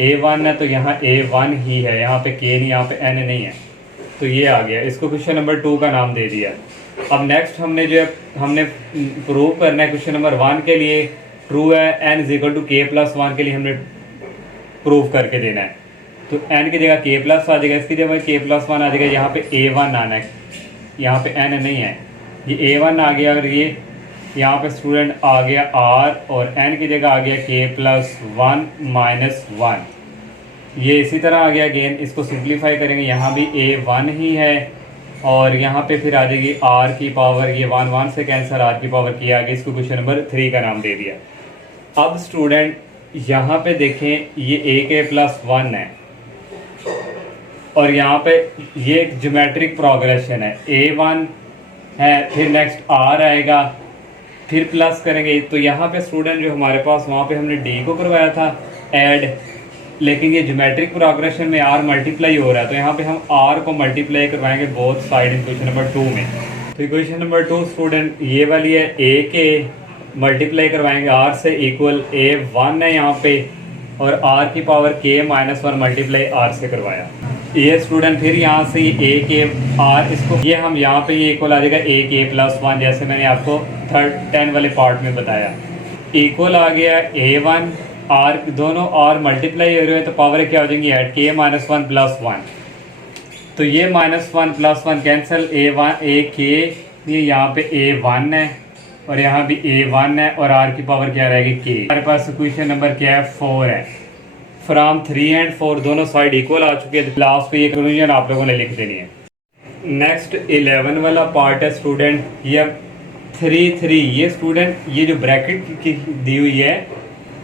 a1 है, तो यहाँ a1 ही है, यहाँ पे k नहीं, यहाँ पे n नहीं है, तो ये आ गया, इसको क्वेश्चन नंबर 2 का नाम दे दिया। अब नेक्स्ट हमने जो है हमने प्रूव करना है क्वेश्चन नंबर 1 के लिए ट्रू है n is equal to k plus 1 के लिए हमने प्रूव करके देना है, तो n की जगह k प्लस आ जाएगा, इसकी जगह k प्लस 1 आ जाएगा, यहाँ पे a1 आना है, यहाँ पे n नहीं है, ये a1 आ गया, और ये यहाँ पे स्टूडेंट आ गया r और n की जगह आ गया k प्लस 1 माइनस 1, ये इसी तरह आ गया अगेन, इसको सिंप्लीफाई करेंगे, यहाँ भी a1 ही है और यहाँ पे फिर आ जाएगी r की पावर, ये 1 से कैंसर, r की पावर की आ गई, इसको क्वेश्चन नंबर 3 का नाम दे दिया। अब स्टूडेंट यहाँ पे देखें ये a के प्लस 1 है और यहाँ पे ये एक ज्योमेट्रिक प्रोग्रेशन है, a1 है, फिर नेक्स्ट r आएगा, फिर प्लस करेंगे, तो यहाँ पे स्टूडेंट जो हमारे पास वहाँ पे हमने d को करवाया था ऐड, लेकिन ये ज्योमेट्रिक प्रोग्रेशन में आर मल्टीप्लाई हो रहा है, तो यहाँ पे हम आर को मल्टीप्लाई करवाएंगे बोथ साइड इक्वेशन नंबर 2 में। तो इक्वेशन नंबर 2 स्टूडेंट ये वाली है, ए के मल्टीप्लाई करवाएंगे आर से इक्वल ए 1 है यहाँ पे, और आर की पावर के माइनस 1 मल्टीप्लाई आर से करवाया। ये स्टूडेंट फिर यहाँ से ए के आर, इसको ये हम यहाँ पे ये इक्वल आ जाएगा ए के प्लस 1, जैसे मैंने आपको 10 वाले पार्ट में बताया। इक्वल आ गया A1 आर, दोनों आर मल्टीप्लाई हो रहे हैं तो पावर क्या हो जाएंगी ऐड, के माइनस 1 प्लस 1। तो ये माइनस 1 प्लस 1 कैंसिल, A1 ए के, ये यहाँ पे A1 है और यहाँ भी A1 है, और आर की पावर क्या रहेगी के। हमारे पास इक्वेशन नंबर क्या है 4 है। फ्रॉम 3 एंड 4 दोनों साइड इक्वल आ चुके हैं, लास्ट पे ये कंक्लूजन आप लोगों ने लिख देनी है। नेक्स्ट 11 वाला पार्ट है स्टूडेंट, ये 3 ये स्टूडेंट ये जो ब्रैकेट की दी हुई है,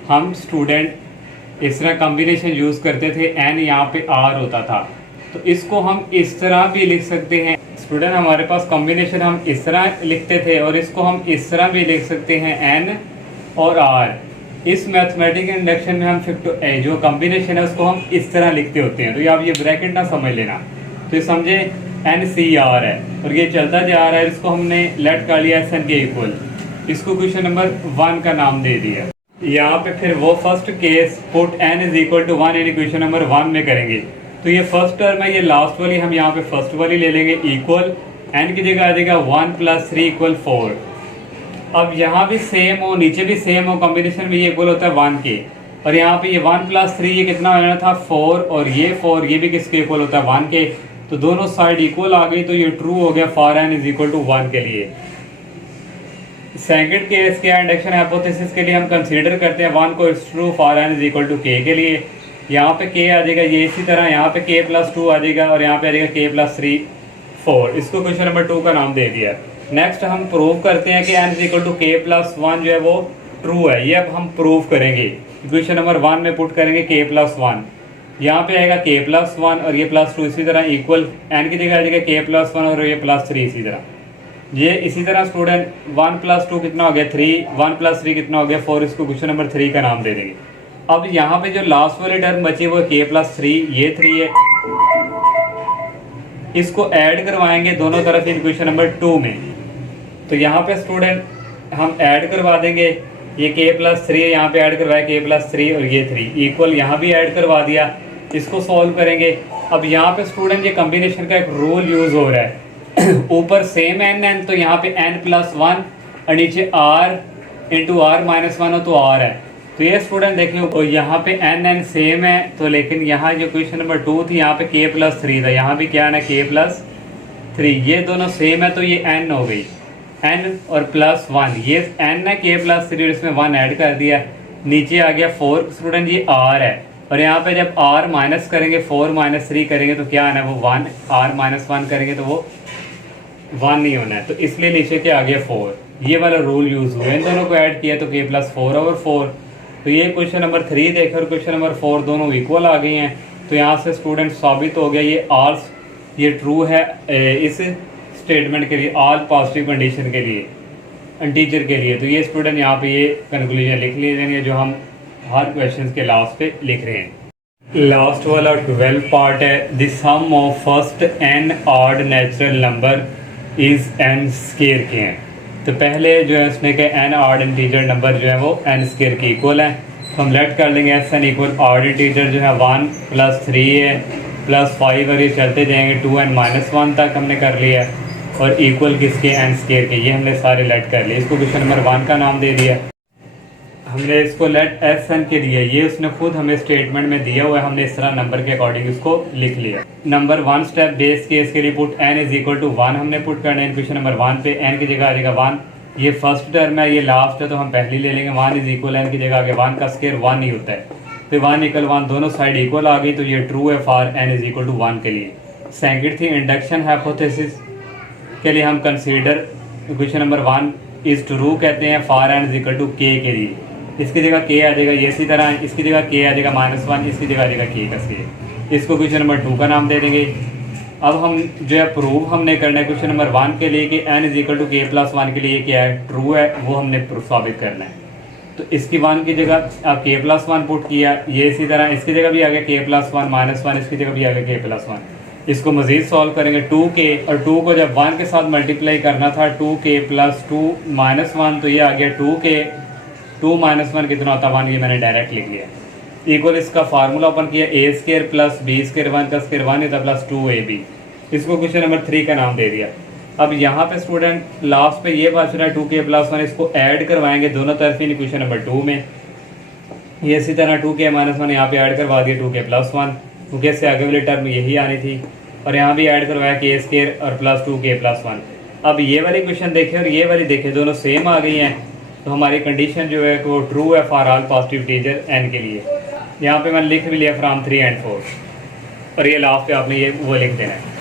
हम स्टूडेंट इस तरह कॉम्बिनेशन यूज़ करते थे, एन यहाँ पे आर होता था, तो इसको हम इस तरह भी लिख सकते हैं स्टूडेंट। हमारे पास कॉम्बिनेशन हम इस तरह लिखते थे और इसको हम इस तरह भी लिख सकते हैं, एन और आर। इस मैथमेटिकल इंडक्शन में हम जो कॉम्बिनेशन है उसको हम इस तरह लिखते होते हैं, तो ये आप ये ब्रैकेट ना समझ लेना, तो ये समझे एन सी आर है और ये चलता जा रहा है, इसको हमने लेट कर लिया एस एन के इक्वल, इसको क्वेश्चन नंबर 1 का नाम दे दिया। यहाँ पे फिर वो first case put n is equal to 1 in equation number 1 में करेंगे, तो ये फर्स्ट टर्म है, ये लास्ट वाली हम यहाँ पे फर्स्ट वाली ले लेंगे, इक्वल एन की जगह आ जाएगा 1 + 3 = 4। अब यहाँ भी सेम हो, नीचे भी सेम हो, कॉम्बिनेशन में ये इक्वल होता है 1 के, और यहाँ पे ये 1 + 3 ये कितना हो जाना था 4, और ये 4 ये भी किसके इक्वल होता है 1 के, तो दोनों साइड इक्वल आ गई, तो ये ट्रू हो गया for n is equal to 1 के लिए। सेकंड केस क्या, इंडक्शन हाइपोथेसिस के लिए हम कंसीडर करते हैं 1 को true for n is equal to k के लिए। यहाँ पे के आ जाएगा, ये इसी तरह यहाँ पे के + 2 आ जाएगा, और यहाँ पे आ जाएगा के + 3 4, इसको क्वेश्चन नंबर 2 का नाम दे दिया। नेक्स्ट हम प्रूव करते हैं कि एन इज इक्वल टू के + 1 जो है वो ट्रू है, ये अब हम प्रूव करेंगे। क्वेश्चन नंबर 1 में पुट करेंगे के + 1, यहाँ पे आएगा के + 1 और ये +2 इसी तरह इक्वल, एन की जगह आ जाएगा के + 1 और ये +3 इसी तरह। ये इसी तरह स्टूडेंट 1 + 2 कितना हो गया 3, 1 + 3 कितना हो गया 4, इसको क्वेश्चन नंबर 3 का नाम दे देंगे। अब यहाँ पे जो लास्ट वाली टर्म बची वो के + 3, ये 3 है, इसको ऐड करवाएंगे दोनों तरफ इन क्वेश्चन नंबर 2 में। तो यहाँ पे स्टूडेंट हम ऐड करवा देंगे, ये के + 3 यहाँ पे ऐड करवाया के + 3 और ये 3 इक्वल यहाँ भी ऐड करवा दिया, इसको सॉल्व करेंगे। अब यहाँ पे स्टूडेंट ये कॉम्बिनेशन का एक रूल यूज हो रहा है, ऊपर सेम एन तो यहाँ पे n + 1 और नीचे r × r - 1 हो तो r है। तो ये स्टूडेंट देखिए, तो यहाँ पे n सेम है, तो लेकिन यहाँ जो क्वेश्चन नंबर 2 थी यहाँ पे k + 3 था, यहाँ भी क्या है ना k + 3, ये दोनों सेम है तो ये n हो गई, n और +1, ये n है k + 3 इसमें 1 ऐड कर दिया, नीचे आ गया 4 स्टूडेंट, ये r है, और यहाँ पे जब r माइनस करेंगे 4 - 3 करेंगे तो क्या आना है वो 1, r - 1 करेंगे तो वो 1 नहीं होना है, तो इसलिए नीचे क्या आ गया 4, ये वाला रूल यूज हुआ, इन दोनों को ऐड किया तो k + 4/4। तो ये क्वेश्चन नंबर 3 देखे और क्वेश्चन नंबर 4 दोनों इक्वल आ गए हैं, तो यहाँ से स्टूडेंट साबित हो गया ये ट्रू है इस स्टेटमेंट के लिए, ऑल पॉजिटिव कंडीशन के लिए, इंटीजर के लिए। तो ये स्टूडेंट यहाँ पे ये कंक्लूजन लिख लीजिए जो हम हर क्वेश्चन के लास्ट पे लिख रहे हैं। लास्ट वाला 12 पार्ट है, the sum of first n odd natural number is n square के हैं। तो पहले जो है उसने कहा n ऑड इंटीजर नंबर जो है वो n स्क्वायर के इक्वल है, तो हम लेट कर लेंगे S n equal odd integer जो है 1 + 3 है +5 और ये चलते जाएंगे 2n - 1 तक हमने कर लिया है, और इक्वल किसके n स्क्वायर के, ये हमने सारे लेट कर लिए, इसको क्वेश्चन नंबर 1 का नाम दे दिया। हमने इसको लेट एस एन के दिया, ये उसने खुद हमें स्टेटमेंट में दिया हुआ है, हमने इस तरह नंबर के अकॉर्डिंग इसको लिख लिया। नंबर 1 स्टेप बेस केस के लिए put n is equal to 1 हमने पुट करना है क्वेश्चन नंबर 1 पे, n की जगह आ जाएगा 1, ये फर्स्ट टर्म है ये लास्ट है तो हम पहली ले लेंगे, 1 इज इक्वल n की जगह आगे 1 का स्क्वायर 1 ही होता है, तो 1 = 1 दोनों साइड इक्वल आ गई, तो ये ट्रू है for n is equal to 1 के लिए। सेकंड थी इंडक्शन हाइपोथेसिस के लिए हम consider question number 1 is true कहते हैं for n is equal to k के लिए, इसकी जगह k आ जाएगा, ये इसी तरह इसकी जगह k आ जाएगा -1, इसकी जगह आ जाएगा k का स्क्वायर, इसको क्वेश्चन नंबर 2 का नाम दे देंगे। अब हम जो है प्रूव हमने करना है क्वेश्चन नंबर 1 के लिए कि n is equal to k + 1 के लिए क्या है ट्रू है, वो हमने साबित करना है। तो इसकी 1 की जगह आप k प्लस 1 पुट किया, ये इसी तरह इसकी जगह भी आ गया k प्लस 1 माइनस 1, इसकी जगह भी आ गया k प्लस 1। इसको मजीद सॉल्व करेंगे 2k, और 2 को जब 1 के साथ मल्टीप्लाई करना था 2k प्लस 2 माइनस 1, तो ये आ गया 2k, 2 माइनस 1 कितना होता है 1, ये मैंने डायरेक्ट लिख लिया। इक्वल इसका फार्मूला ओपन किया, ए स्केयर प्लस बी स्केयर 1 का स्केयर 1 होता प्लस 2ab। इसको क्वेश्चन नंबर 3 का नाम दे दिया। अब यहाँ पे स्टूडेंट लास्ट पे ये बात सुना 2k प्लस 1, इसको ऐड करवाएंगे दोनों तरफ ही क्वेश्चन नंबर 2 में। ये इसी तरह 2k माइनस 1 यहाँ पे ऐड करवा दिया 2k प्लस 1, क्योंकि इससे आगे वाली टर्म यही आनी थी, और यहाँ भी ऐड करवाया k स्केयर और प्लस 2k प्लस 1। अब ये वाली क्वेश्चन देखें और ये वाली देखें, दोनों सेम आ गई हैं, तो हमारी कंडीशन जो है वो ट्रू है for all positive integer n के लिए। यहाँ पे मैंने लिख भी लिया फ्रॉम 3 and 4, और ये लास्ट पे आपने ये वो लिख देना है।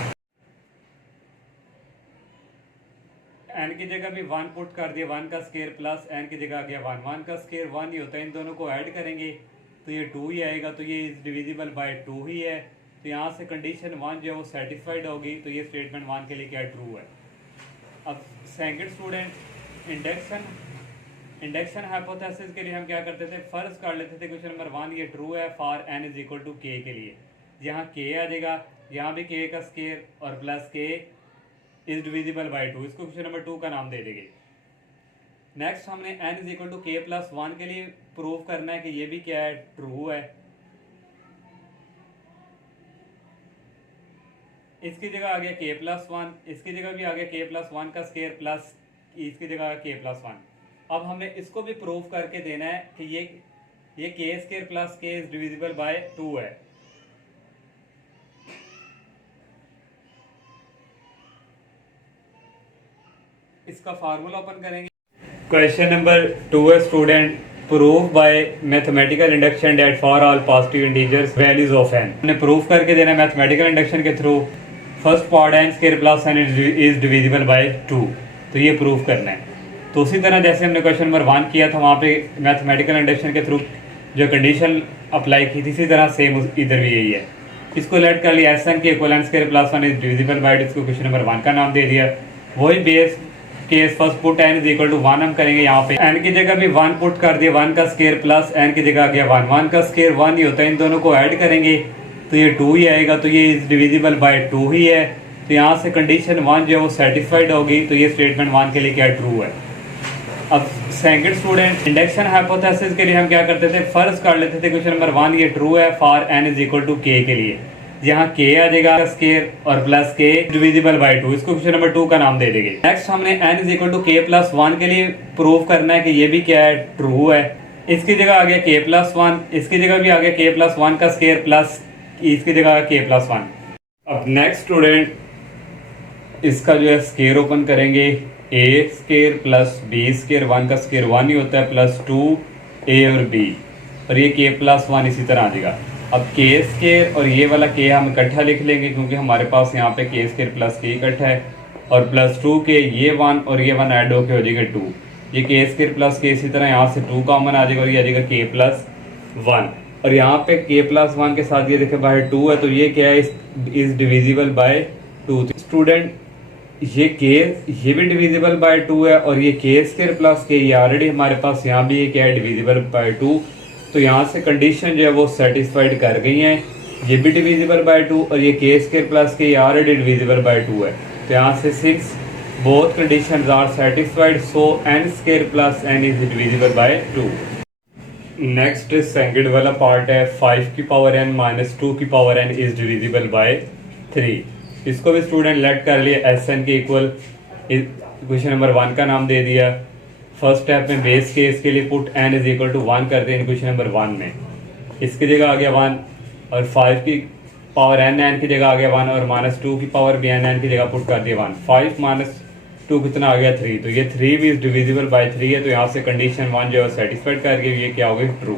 n की जगह भी 1 पुट कर दिया, 1 का स्केयर प्लस n की जगह आ गया 1, 1 का स्केयर 1 ही होता है, इन दोनों को ऐड करेंगे तो ये 2 ही आएगा, तो ये इज डिविजिबल बाय 2 ही है। तो यहाँ से कंडीशन 1 जो है वो सेटिस्फाइड होगी, तो ये स्टेटमेंट 1 के लिए क्या ट्रू है। अब सेकंड स्टूडेंट इंडक्शन हाइपोथेसिस के लिए हम क्या करते थे, फर्ज कर लेते थे क्वेश्चन नंबर 1 ये ट्रू है for n is equal to k के लिए, यहाँ k आ जाएगा, यहाँ भी k का स्केयर और plus k is divisible by 2, इसको क्वेश्चन नंबर 2 का नाम दे देंगे। नेक्स्ट हमने n is equal to k plus 1 के लिए प्रूव करना है कि ये भी क्या है ट्रू है। इसकी जगह आ गया k प्लस 1, इसकी जगह भी आ गया k प्लस 1 का स्केयर प्लस इसकी जगह k प्लस 1। अब हमें इसको भी प्रूव करके देना है कि ये k square plus k is divisible by 2 है। इसका फार्मूला ओपन करेंगे। क्वेश्चन नंबर 2 है student, prove by mathematical induction that for all positive integers values of n। हमने प्रूव करके देना है मैथमेटिकल इंडक्शन के through, first part n square plus n is divisible by 2, तो ये प्रूव करना है। तो उसी तरह जैसे हमने क्वेश्चन नंबर 1 किया था वहाँ पे मैथमेटिकल इंडक्शन के थ्रू जो कंडीशन अप्लाई की थी, इसी तरह सेम इधर भी यही है। इसको लेट कर लिया एस एन के equal n square plus 1 is divisible by 2, इसको क्वेश्चन नंबर 1 का नाम दे दिया। वही base case first put n is equal to 1 हम करेंगे, यहाँ पे n की जगह भी 1 पुट कर दिया, 1 का स्केयर प्लस n की जगह आ गया 1, 1 का स्केयर 1 ही होता है, इन दोनों को ऐड करेंगे तो ये 2 ही आएगा, तो ये इज डिविजिबल बाय 2 ही है। तो यहाँ से कंडीशन 1 जो है वो सेटिस्फाइड होगी, तो ये स्टेटमेंट 1 के लिए क्या ट्रू है। अब सेकंड स्टूडेंट इंडक्शन हाइपोथेसिस के लिए हम क्या करते थे, फर्ज कर लेते थे क्वेश्चन नंबर 1 ये ट्रू है for n is equal to k के लिए, यहाँ k आ जाएगा स्केयर और प्लस k डिविजिबल बाय 2, इसको क्वेश्चन नंबर 2 का नाम दे देंगे। नेक्स्ट हमने n is equal to k plus 1 के लिए प्रूव करना है कि ये भी क्या है ट्रू है। इसकी जगह आ गया k प्लस 1, इसकी जगह भी आ गया k प्लस 1 का स्केयर प्लस इसकी जगह k प्लस 1। अब नेक्स्ट स्टूडेंट इसका जो है स्केयर ओपन करेंगे, a square plus b square, 1 का स्केयर 1 ही होता है, प्लस 2a और b, और ये k प्लस 1 इसी तरह आ जाएगा। अब k स्केयर और ये वाला k हम इकट्ठा लिख लेंगे, क्योंकि हमारे पास यहाँ पे k स्केयर प्लस k इकट्ठा है, और प्लस 2k ये 1 और ये 1 ऐड होके हो जाएगा 2, ये k स्केयर प्लस k इसी तरह यहाँ से 2 कॉमन आ जाएगा और ये आ जाएगा k प्लस 1, और यहाँ पे k प्लस 1 के साथ ये देखे बाय 2 है, तो ये क्या है इज डिविजिबल बाय 2। स्टूडेंट ये भी डिविजिबल बाय 2 है, और ये k स्केयर प्लस k ये ऑलरेडी हमारे पास यहाँ भी ये क्या है डिविजिबल बाय 2, तो यहाँ से कंडीशन जो है वो सेटिस्फाइड कर गई हैं, ये भी डिविजिबल बाय 2 और ये k square plus k already divisible by 2 है, तो यहाँ से 6 both conditions are satisfied, so n square plus n is divisible by 2। Next second वाला पार्ट है 5 की पावर n माइनस 2 की power n is divisible by 3। इसको भी स्टूडेंट लेट कर लिया एस एन के इक्वल, क्वेश्चन नंबर 1 का नाम दे दिया। फर्स्ट स्टेप में बेस केस के लिए put n is equal to 1 करते हैं क्वेश्चन नंबर 1 में, इसकी जगह आ गया 1 और 5 की पावर n की जगह आ गया 1 और माइनस 2 की पावर भी n की जगह पुट कर दिया 1, 5 माइनस 2 कितना आ गया 3, तो ये 3 भी डिविजिबल बाय 3 है, तो यहाँ से कंडीशन 1 जो है सेटिस्फाइड कर गई, ये क्या हो गई ट्रू।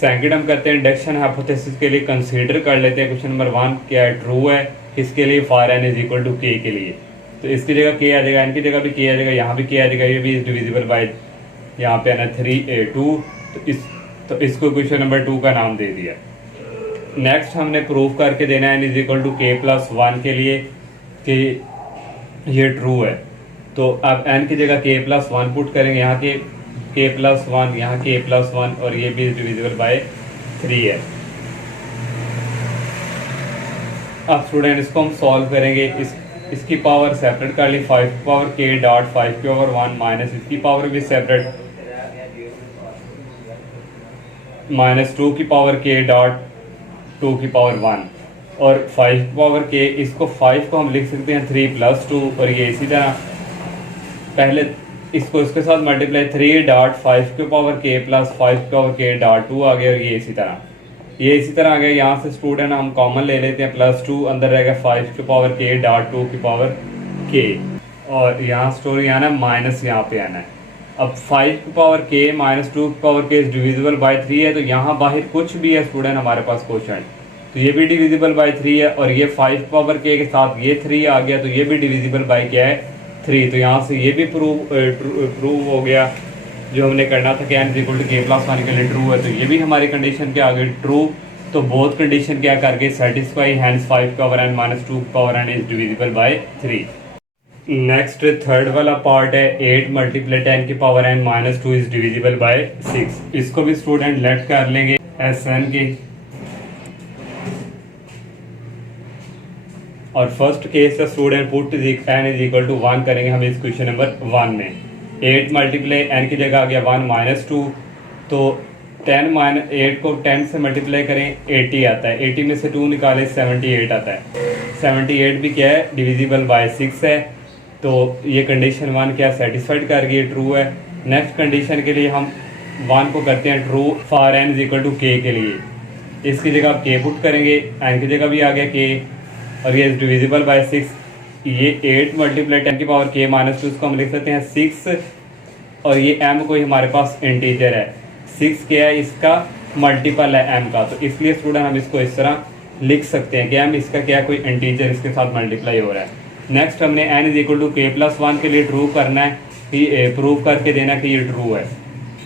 सेकंड हम करते हैं इंडक्शन हाइपोथेसिस के लिए कंसीडर कर लेते हैं क्वेश्चन नंबर 1 क्या है ट्रू है, किसके लिए for n is equal to k के लिए, तो इसकी जगह k आ जाएगा, n की जगह भी k आ जाएगा, यहाँ भी k आ जाएगा, ये भी डिविजिबल बाय यहाँ पे आना 3a2, तो इसको क्वेश्चन नंबर 2 का नाम दे दिया। नेक्स्ट हमने प्रूफ करके देना है n is equal to k plus 1 के लिए कि ये ट्रू है, तो अब n की जगह k प्लस 1 पुट करेंगे, यहाँ के k+1, यहाँ k+1 और ये भी डिविजिबल बाय 3 है। अब स्टूडेंट इसको हम सॉल्व करेंगे। इसकी पावर सेपरेट कर ली, 5 की पावर k डॉट 5 की पावर 1 माइनस इसकी पावर भी सेपरेट -2 की पावर k डॉट 2 की पावर 1 और 5 की पावर k, इसको 5 को हम लिख सकते हैं 3 + 2 और ये इसी तरह पहले इसको इसके साथ मल्टीप्लाई 3 डॉट 5 की पावर k प्लस 5 की पावर k डॉट 2 आ गया और ये इसी तरह आ गया। यहाँ से स्टूडेंट हम कॉमन ले लेते हैं, +2 अंदर रहेगा 5 की पावर k डॉट 2 की पावर k और यहाँ स्टोर आना है माइनस यहाँ पे आना है। अब 5 की पावर k माइनस 2 की पावर k डिविजिबल बाय 3 है, तो यहाँ बाहर कुछ भी है स्टूडेंट हमारे पास क्वेश्चन, तो ये भी डिविजिबल बाय 3 है और ये 5 की पावर k के साथ ये 3 आ गया तो ये भी डिविजिबल बाय क्या है 3। तो यहाँ से ये भी प्रूव हो गया जो हमने करना था कि n = k+1 के लिए ट्रू है, तो ये भी हमारी कंडीशन के आगे ट्रू। तो बोथ कंडीशन क्या करके सेटिस्फाई, हैंस 5 की पावर n माइनस 2 की power n is divisible by 3। Next third वाला पार्ट है 8 × 10 की power n minus 2 is divisible bye 6। इसको भी स्टूडेंट लेट कर लेंगे Sn की। और फर्स्ट केस का स्टूडेंट पुट n = 1 करेंगे हम इस क्वेश्चन नंबर 1 में। 8 × n की जगह आ गया 1 माइनस 2, तो 10 - 8 को 10 से मल्टीप्लाई करें 80 आता है, 80 में से 2 निकाले 78 आता है। 78 भी क्या है डिविजिबल बाय 6 है, तो ये कंडीशन 1 क्या सेटिस्फाइड कर गई, ट्रू है। नेक्स्ट कंडीशन के लिए हम 1 को करते हैं ट्रू फॉर n = k के लिए। इसकी जगह आप k पुट करेंगे, n की जगह भी आ गया k और ये डिविजिबल बाय 6। ये 8 × 10 की पावर k माइनस 2 इसको हम लिख सकते हैं 6 और ये m कोई हमारे पास इंटीजर है, 6 क्या है इसका मल्टीपल है m का, तो इसलिए स्टूडेंट हम इसको इस तरह लिख सकते हैं कि m इसका क्या कोई इंटीजर इसके साथ मल्टीप्लाई हो रहा है। नेक्स्ट हमने n = k+1 के लिए ट्रू करना है कि प्रूव करके देना कि ये ट्रू है,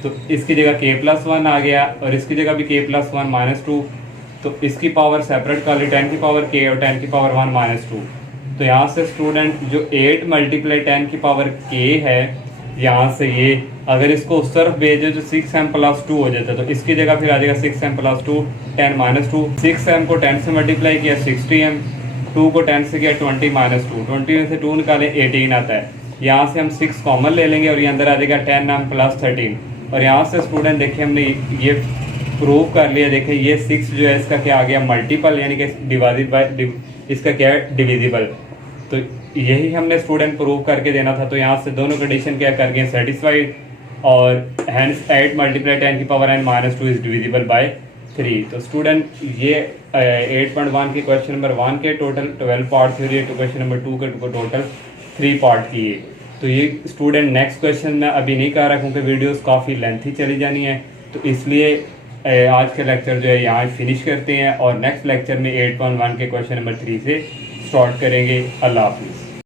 तो इसकी जगह k+1 आ गया और इसकी जगह भी k+1 -2, तो इसकी पावर सेपरेट कर ली 10 की पावर k और 10 की पावर 1 -2। तो यहाँ से स्टूडेंट जो 8 × 10 की पावर k है, यहाँ से ये अगर इसको उस तरफ भेजे तो 6m + 2 हो जाता है, तो इसकी जगह फिर आ जाएगा 6m + 2 10 -2। 6m को 10 से मल्टीप्लाई किया 60m, 2 को 10 से किया 20 -2, 20 में से 2 निकाले 18 आता है। यहाँ से हम 6 कॉमन ले लेंगे और ये अंदर आ जाएगा 10m + 13 और यहाँ से स्टूडेंट देखिए हमने ये प्रूव कर लिया। देखिए ये 6 जो है इसका क्या आ गया मल्टीपल, यानी कि डिवाइडेड बाय इसका क्या है डिविजिबल। तो यही हमने स्टूडेंट प्रूव करके देना था, तो यहाँ से दोनों कंडीशन क्या कर गए सेटिस्फाइड और हैंस 8 × 10 की power n minus 2 is divisible by 3। तो स्टूडेंट ये 8.1 के क्वेश्चन नंबर 1 के टोटल 12 पार्ट थे, तो क्वेश्चन नंबर 2 के टोटल 3 पार्ट किए। तो ये स्टूडेंट नेक्स्ट क्वेश्चन मैं अभी नहीं कर रहा क्योंकि वीडियोस काफ़ी लेंथी चली जानी है, तो इसलिए आज के लेक्चर जो है यहाँ फिनिश करते हैं और नेक्स्ट लेक्चर में 8.1 के क्वेश्चन नंबर 3 से स्टार्ट करेंगे। अल्लाह हाफिज़।